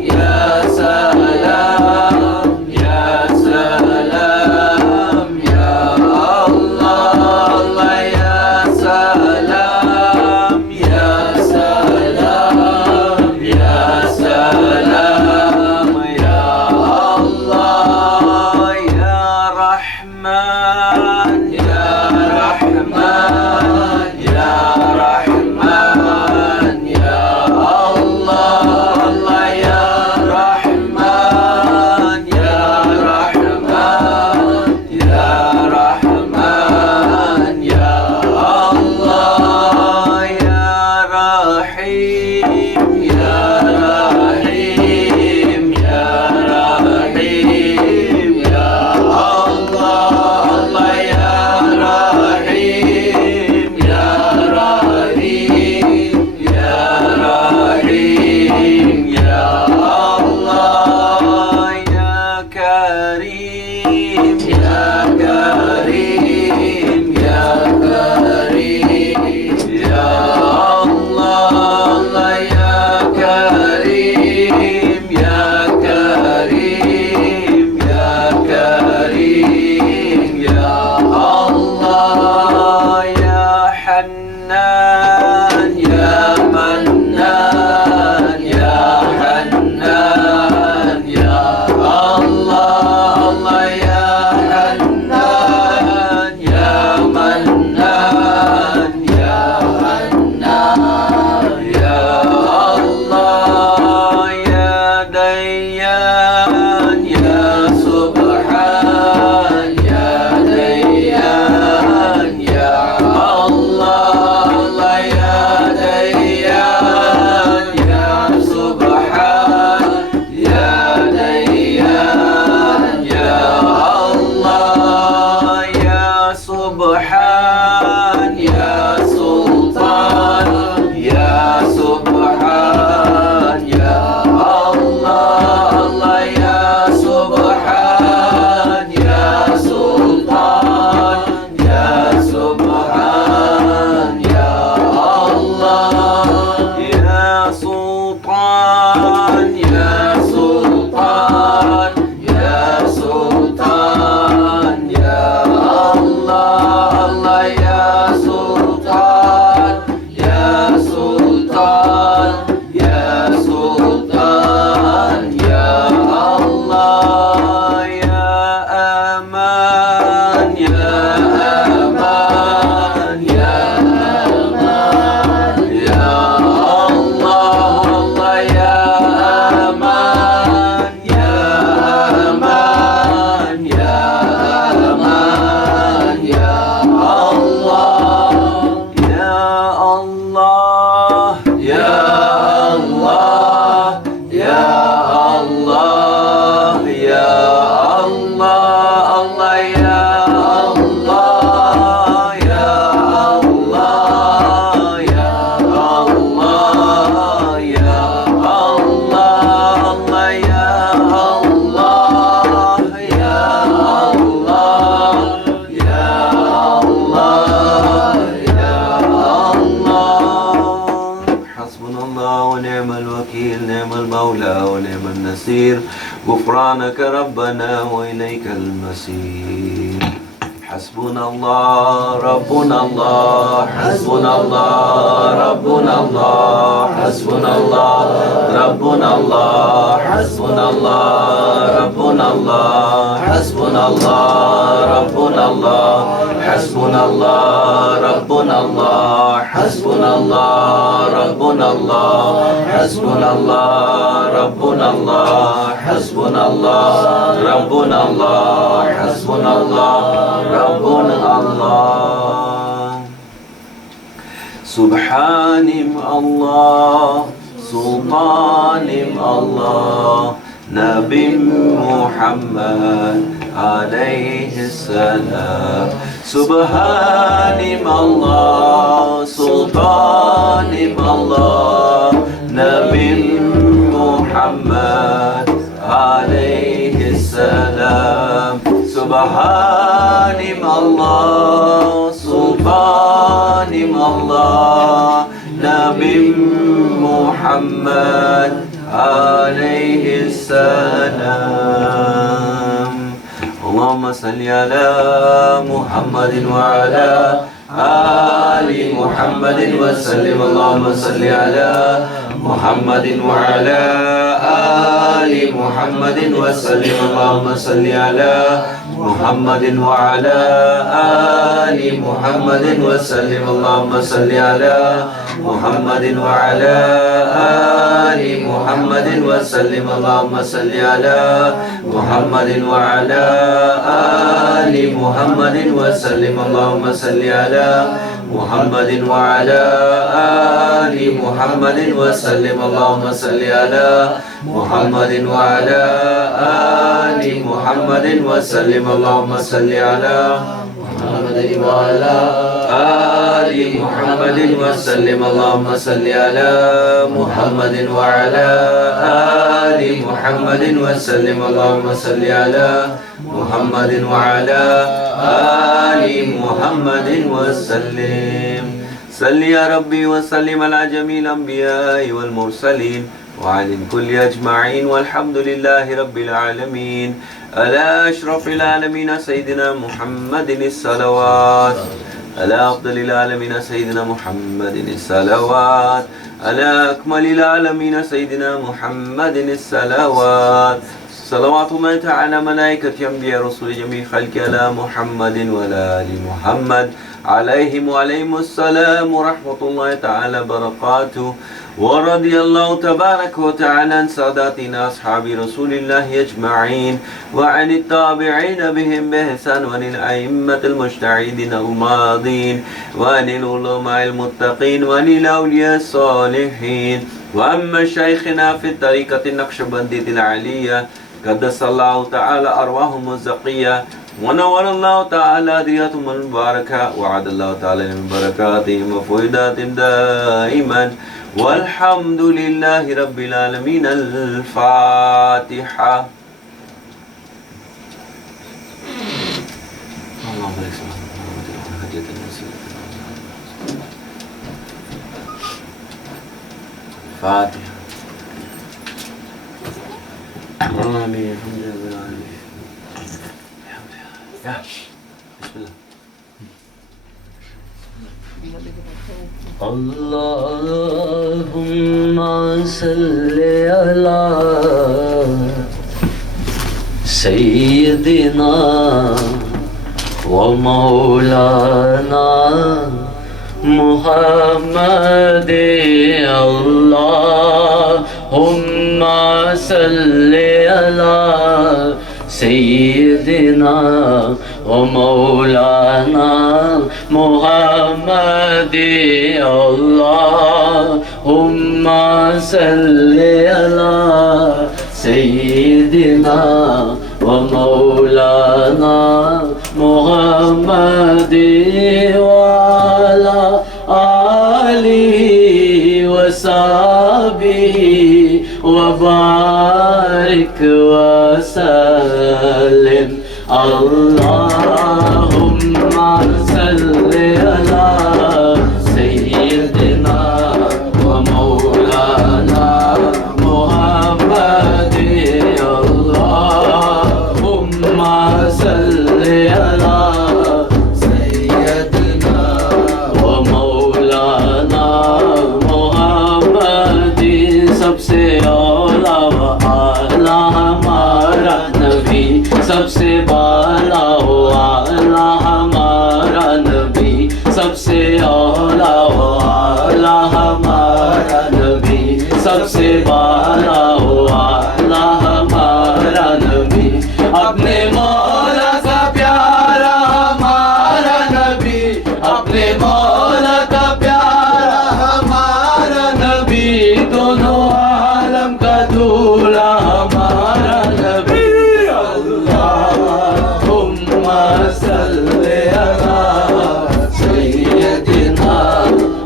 يا سلام يا سلام يا الله الله يا سلام يا سلام يا سلام يا الله يا رحمن يا رحمن يا رحمن يا الله الله يا رحمن يا رحمن يا رحمن يا الله يا رحيم يا رحيم يا رحيم يا الله الله Allah, ya Allah, ya Allah, ya Allah, ya Allah, Allah, ya Allah, ya Allah, ya Allah, ya Allah. Hasbunallah wa ni'mal wakil, ni'mal mawla wa ni'mal nasir. غفرانك ربنا وإليك المصير. حسبنا الله ربنا الله، حسبنا الله ربنا الله، حسبنا الله ربنا الله، حسبنا الله ربنا الله، حسبنا الله ربنا الله، حسبنا الله ربنا الله، حسبنا الله ربنا الله، حسبنا الله ربنا الله، حسبنا الله ربنا الله، حسبنا الله ربنا الله. سبحانم الله، سلطانم الله، نبي محمد عليه السلام. سبحانم الله، سلطانم الله، نبي محمد عليه السلام. سبحانم الله، سلطانم الله، نبي محمد عليه السلام. اللهم صل على محمد وعلى آل محمد وسلم. اللهم صل على محمد وعلى آل محمد وسلم. اللهم صل على محمد وعلى آل محمد وسلم. اللهم صل على محمد وعلى آل محمد وسلم. اللهم صل على محمد وعلى آل محمد وسلم. اللهم صل على محمد وعلى آل محمد وسلم. اللهم صل على محمد وعلى آل محمد وسلم. اللهم صل على محمد وعلى آل محمد وسلم. اللهم صل على محمد وعلى آل محمد وسلم. اللهم صل على محمد وعلى آل محمد وسلم. صل يا ربي وسلم على جميع الأنبياء والمرسلين وعلى الكل أجمعين والحمد لله رب العالمين. على أشرف العالمين سيدنا محمد الصلوات، على أفضل العالمين سيدنا محمد الصلوات، على أكمل العالمين سيدنا محمد الصلوات. صلوات الله تعالى ملائكة أنبياء رسول جميع خلق على محمد وعلى آل محمد عليهم وعليهم السلام ورحمة الله تعالى وبركاته. ورضي الله تبارك وتعالى عن ساداتنا أصحاب رسول الله أجمعين وعن التابعين بهم بإحسان وعن الأئمة المجتهدين الماضين وعن العلماء المتقين وعن الأولياء الصالحين وأما شيخنا في الطريقة النقشبندية العلية قدس الله تعالى أرواحهم الزكية ونور الله تعالى ذريتهم المباركة وعد الله تعالى من بركاتهم وفيضاتهم دائما والحمد لله رب العالمين. الفاتحة. فاتحة. آمين. الحمد لله. يا بسم الله. اللهم صل على سيدنا ومولانا محمد. اللهم صل على سيدنا ومولانا محمد. اللهم صل على سيدنا ومولانا محمد وعلى آله وصحبه وبارك وسلم اللهم صل على سيدنا ومولانا محمد اللهم صل على سيدنا ومولانا محمد سب سے اولا و اعلیٰ ہمارا نبی سب سے بالا و اعلیٰ ہمارا نبی سب سے اولا و اعلیٰ ہمارا نبی سب سے بالا و اعلیٰ ہمارا نبی اپنے مولا کا پیارا ہمارا نبی اپنے مولا کا پیارا ہمارا نبی دونوں عالم کا دولہا ہمارا نبی اللہم صلی علی سیدنا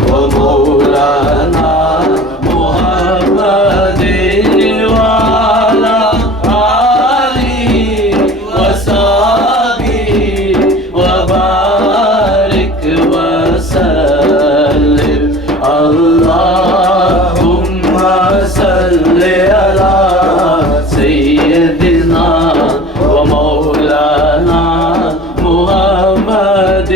و مولانا محمد وعلی آلہ وصحبہ وبارک وسلم اللہم صلی علی سیدنا و مولانا محمد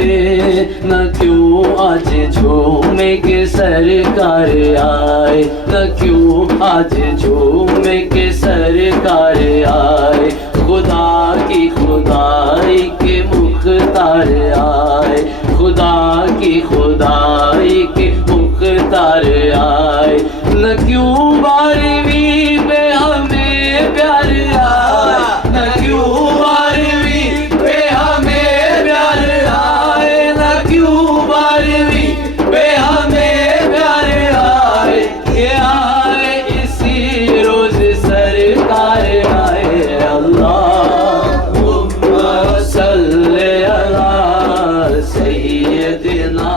نہ کیوں آج جھومے کے سرکار آئے نہ کیوں آج جھومے کے سرکار آئے خدا کی خدائی کے مختار آئے خدا کی خدائی کے مختار آئے نہ کیوں بارہویں پہ ہمیں پیار آئے نہ کیوں بارہویں پہ ہمیں پیار آئے نہ کیوں بارہویں پہ ہمیں پیار آئے یہ آئے اسی روز سرکار آئے اللہم صلی علی سیدنا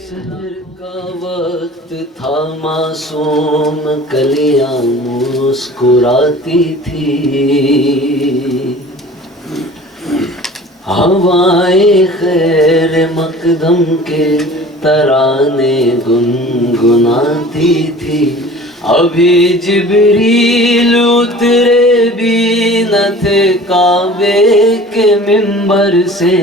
سحر کا وقت تھا معصوم کلیاں مسکراتی تھی ہوائے خیر مقدم کے ترانے گنگناتی تھی ابھی جبریل اترے بھی نہ تھے کعبے کے منبر سے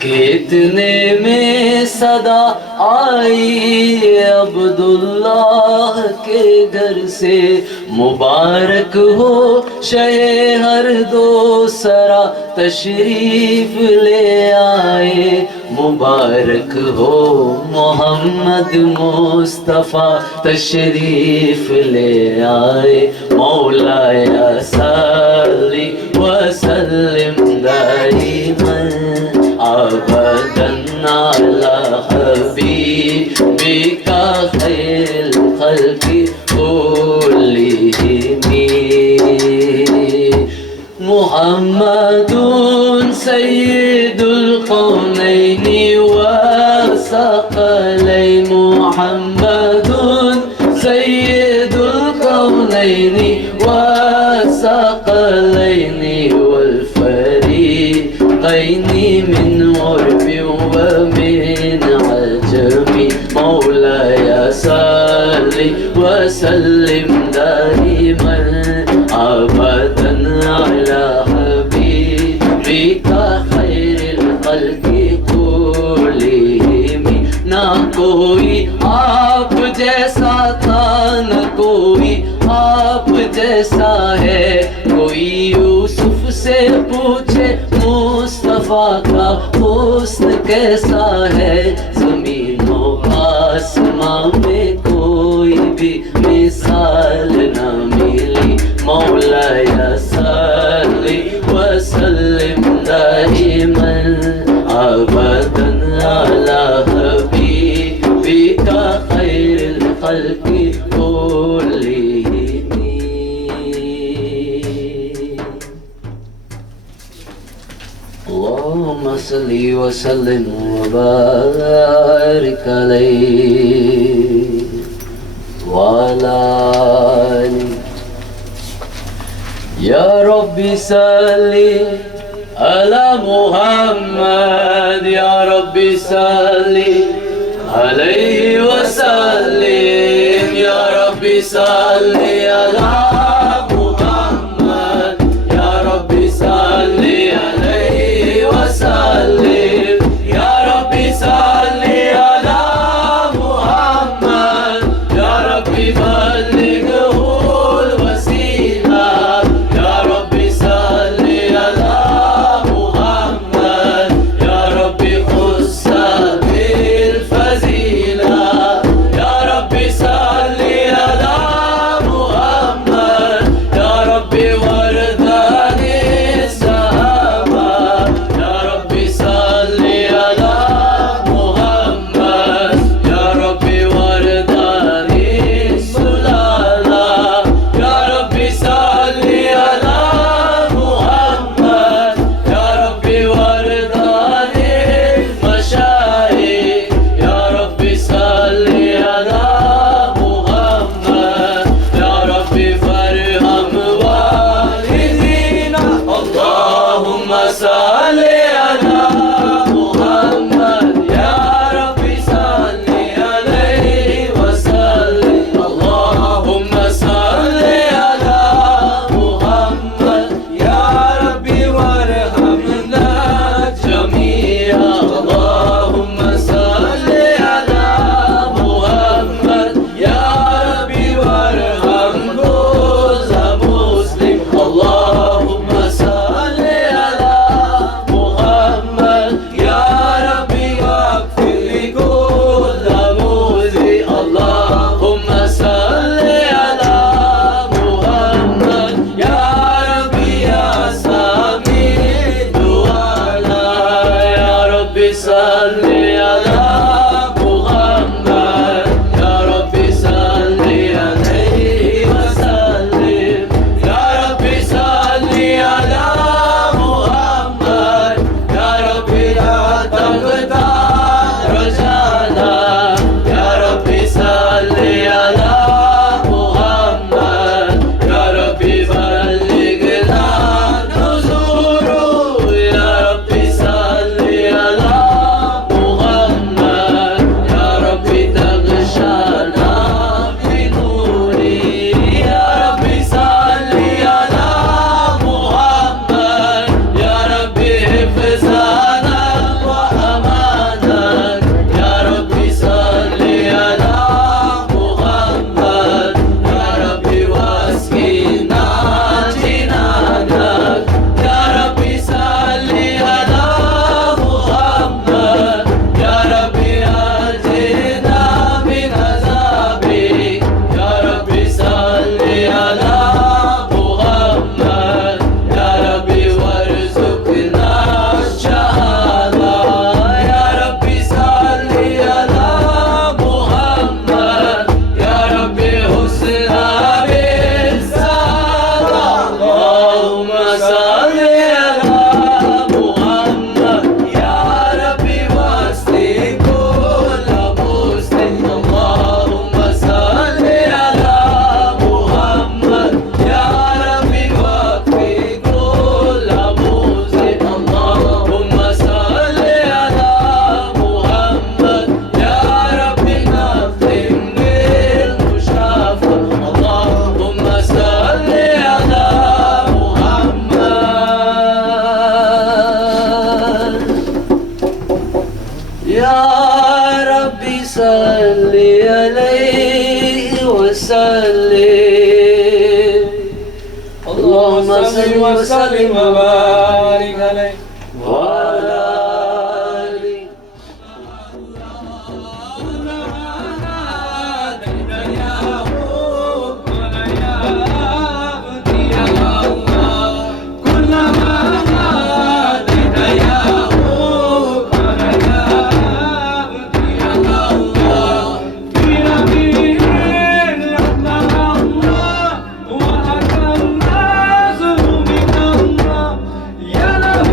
کہ اتنے میں صدا آئی عبداللہ کے گھر سے مبارک ہو شہ ہر دو سرا تشریف لے آئے مبارک ہو محمد مصطفیٰ تشریف لے آئے مولاي صلی وسلم دائما ابدا على حبيبك خير الخلق كلهم محمد سيد الكونين والثقلين محمد سيد الكونين والثقلين والفريقين من عرب ومن عجم مولاي صل وسلم دائما ابدا على حبيبك خير الخلق كلهم نہ کوئی آپ جیسا تھا نہ کوئی آپ جیسا ہے کوئی یوسف سے پوچھے مصطفیٰ کا حسن کیسا ہے زمین و آسمان میں کوئی بھی مثال نہ ملی مولاي صلی وسلم دائما ابدا على حبيبك خير الخلق كلهم صل وسلم وبارك عليه وعلى آله يا رب صل على محمد يا رب صل عليه وسلم يا رب صل على محمد يا رب صل عليه وسلم يا رب صل على محمد يا رب بلغه الوسيلة يا رب صل على محمد يا رب خص بالفضيلة يا رب صل على محمد يا رب ورد عن الصحابة يا رب صل على محمد يا رب ورد عن السلالة يا رب صل على محمد يا رب ورد عن المشايخ يا رب صل على محمد يا رب فارحم والدينا اللهم صل على محمد يا رب صل عليه وسلم اللهم صل على محمد يا رب وارحمنا جميعا اللهم صل على محمد يا رب وارحم كل مسلم اللهم صل على محمد يا رب واغفر لكل مسلم اللهم صل على محمد يا رب يا سامي الدعاء يا رب صل على محمد يا رب صل عليه وسلم يا رب صل على محمد يا رب لا تقطع رجانا يا رب صل على محمد يا رب بلغنا نزوره يا رب صل على محمد يا رب تغشانا بنوره يا رب صل على محمد يا رب حفظنا وأمانك يا رب صل على محمد يا رب واسقنا جنانك يا رب صل على محمد يا رب أجرنا من عذابك يا رب صل على محمد يا رب وارزقنا الشهادة يا رب صل على محمد يا رب حسنا بالسعادة اللهم صل على محمد يا رب واسلم كل مسلم اللهم صل على محمد يا رب واكفي كل مسلم اللهم صل على محمد يا رب نختم بالمشافى اللهم صل على محمد يا رب صل عليه وسلم اللهم صل وسلم وبارك عليه وعلى آله وأكرمنا ذنوبنا الله يا له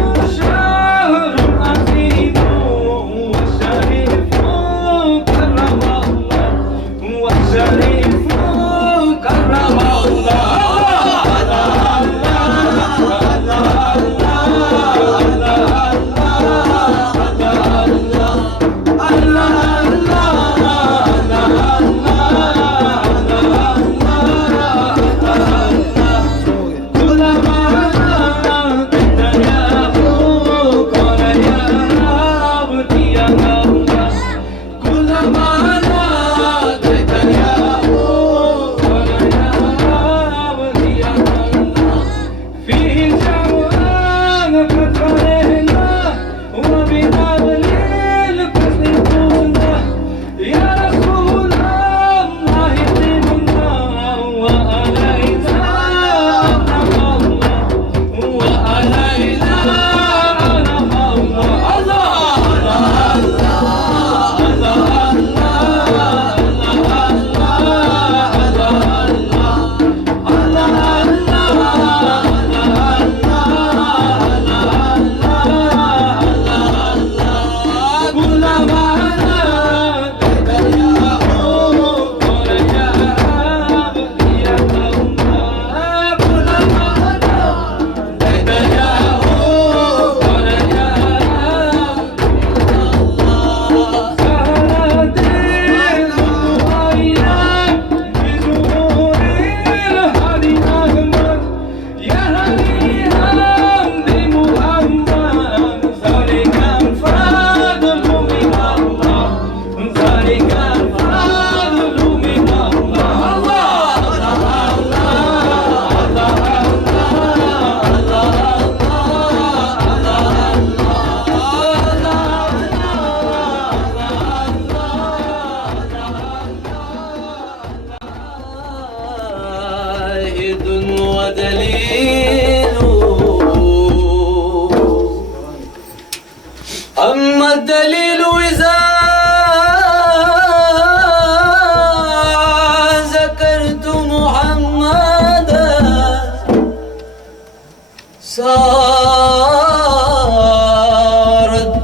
صارت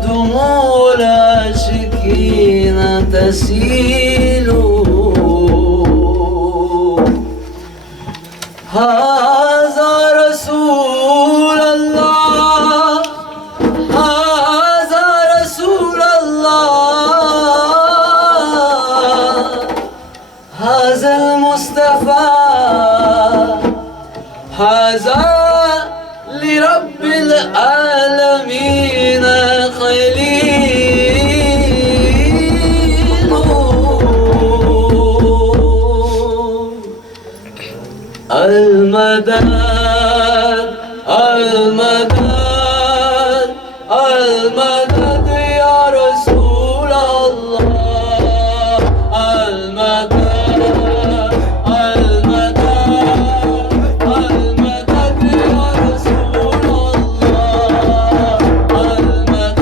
دموع العاشقين تسيل. هذا رسول الله، هذا رسول الله، هذا المصطفى، هذا لرب العالمين خليل. المدد المدد المدد يا رسول الله، المدد المدد المدد يا رسول الله، المدد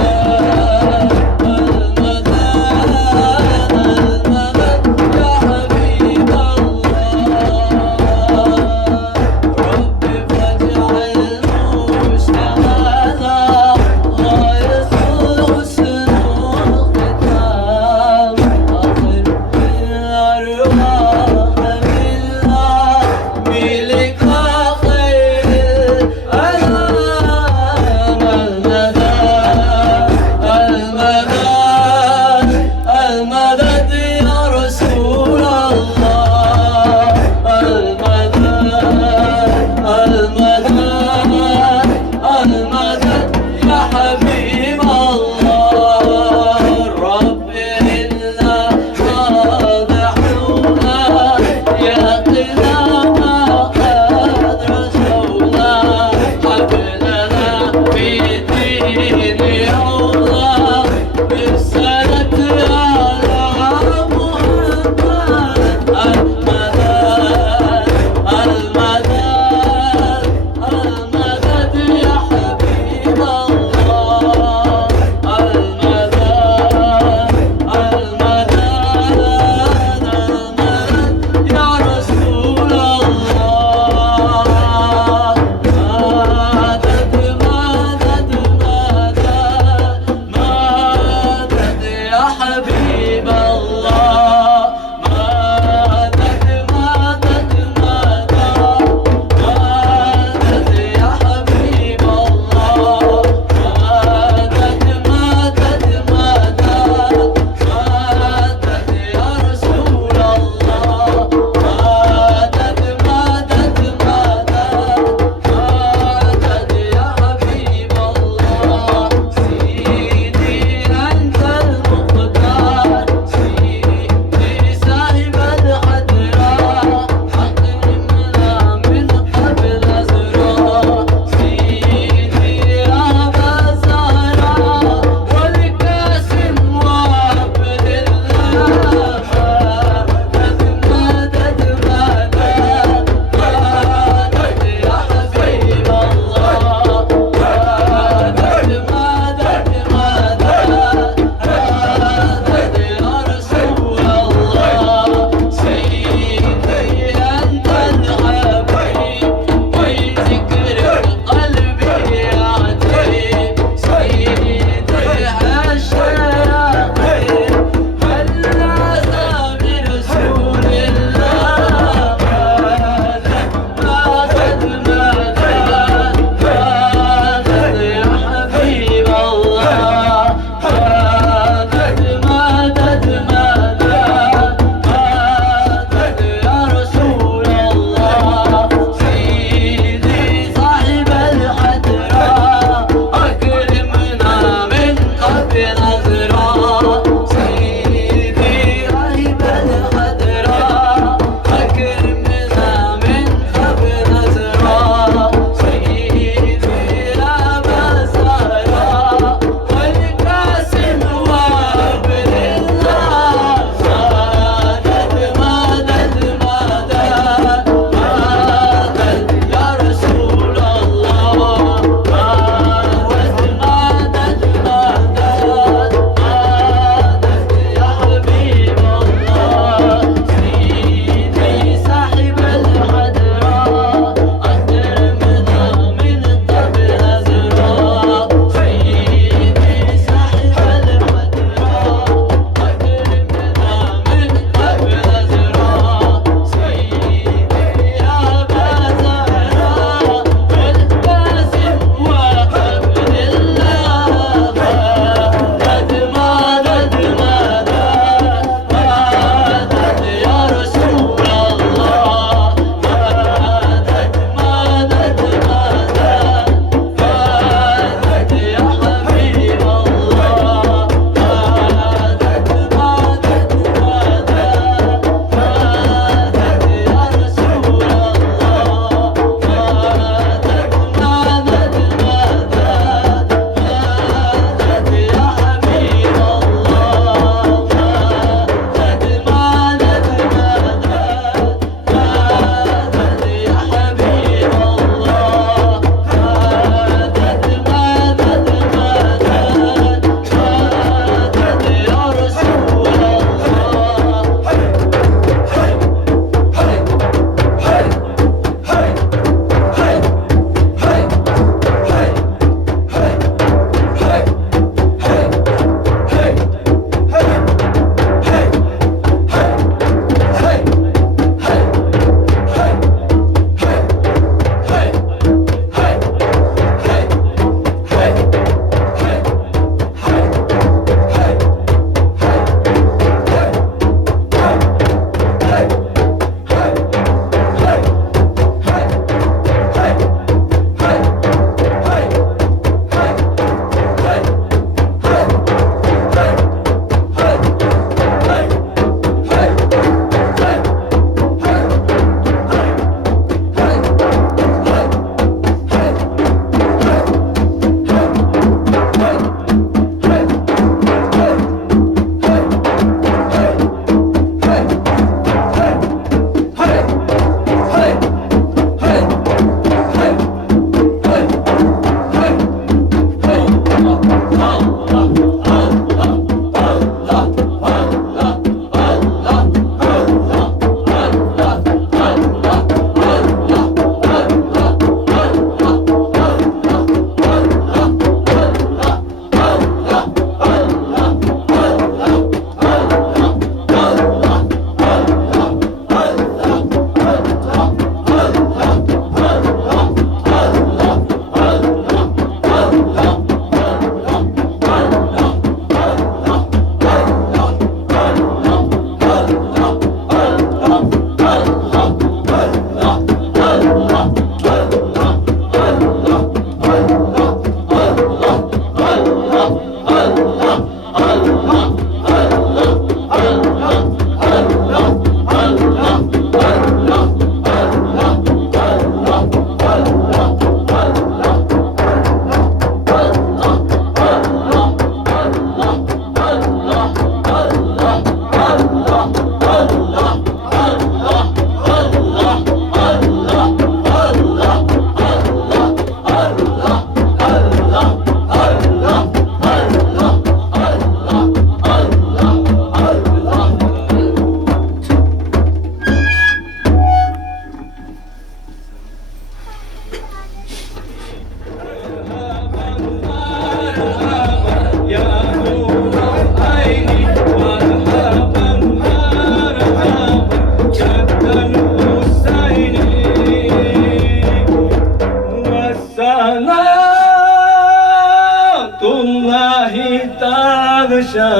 والصلاة الله تغشى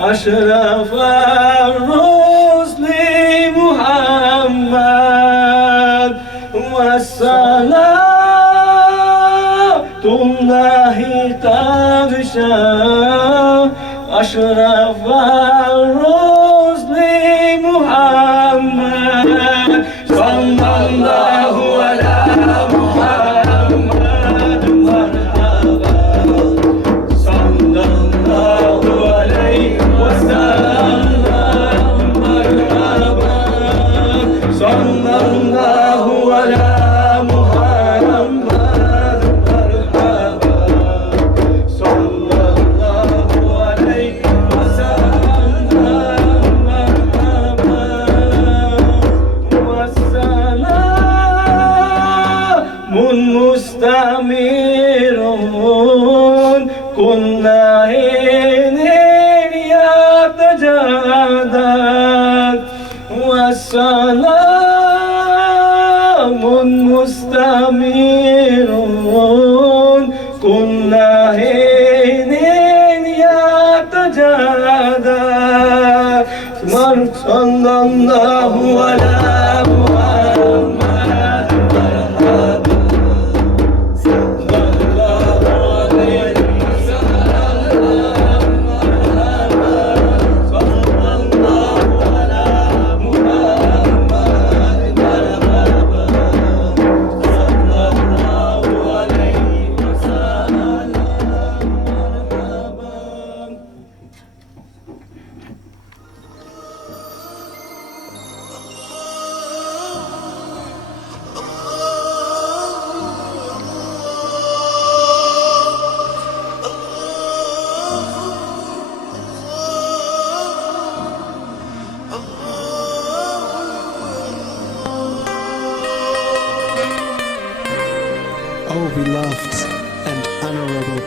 أشرف الرسل محمد والصلاة الله تغشى أشرف الرسل محمد صلى الله على محمد مرحبا صلى الله عليه وسلم مرحبا صلى الله على محمد مرحبا صلى الله عليه وسلم مرحبا والسلام مستمر كل حين يتجدد والسلام مستمر كل حين يتجدد صلى الله على محمد مرحبا صلى الله عليه وسلم مرحبا صلى الله على محمد مرحبا صلى الله عليه وسلم مرحبا. O beloved and honorable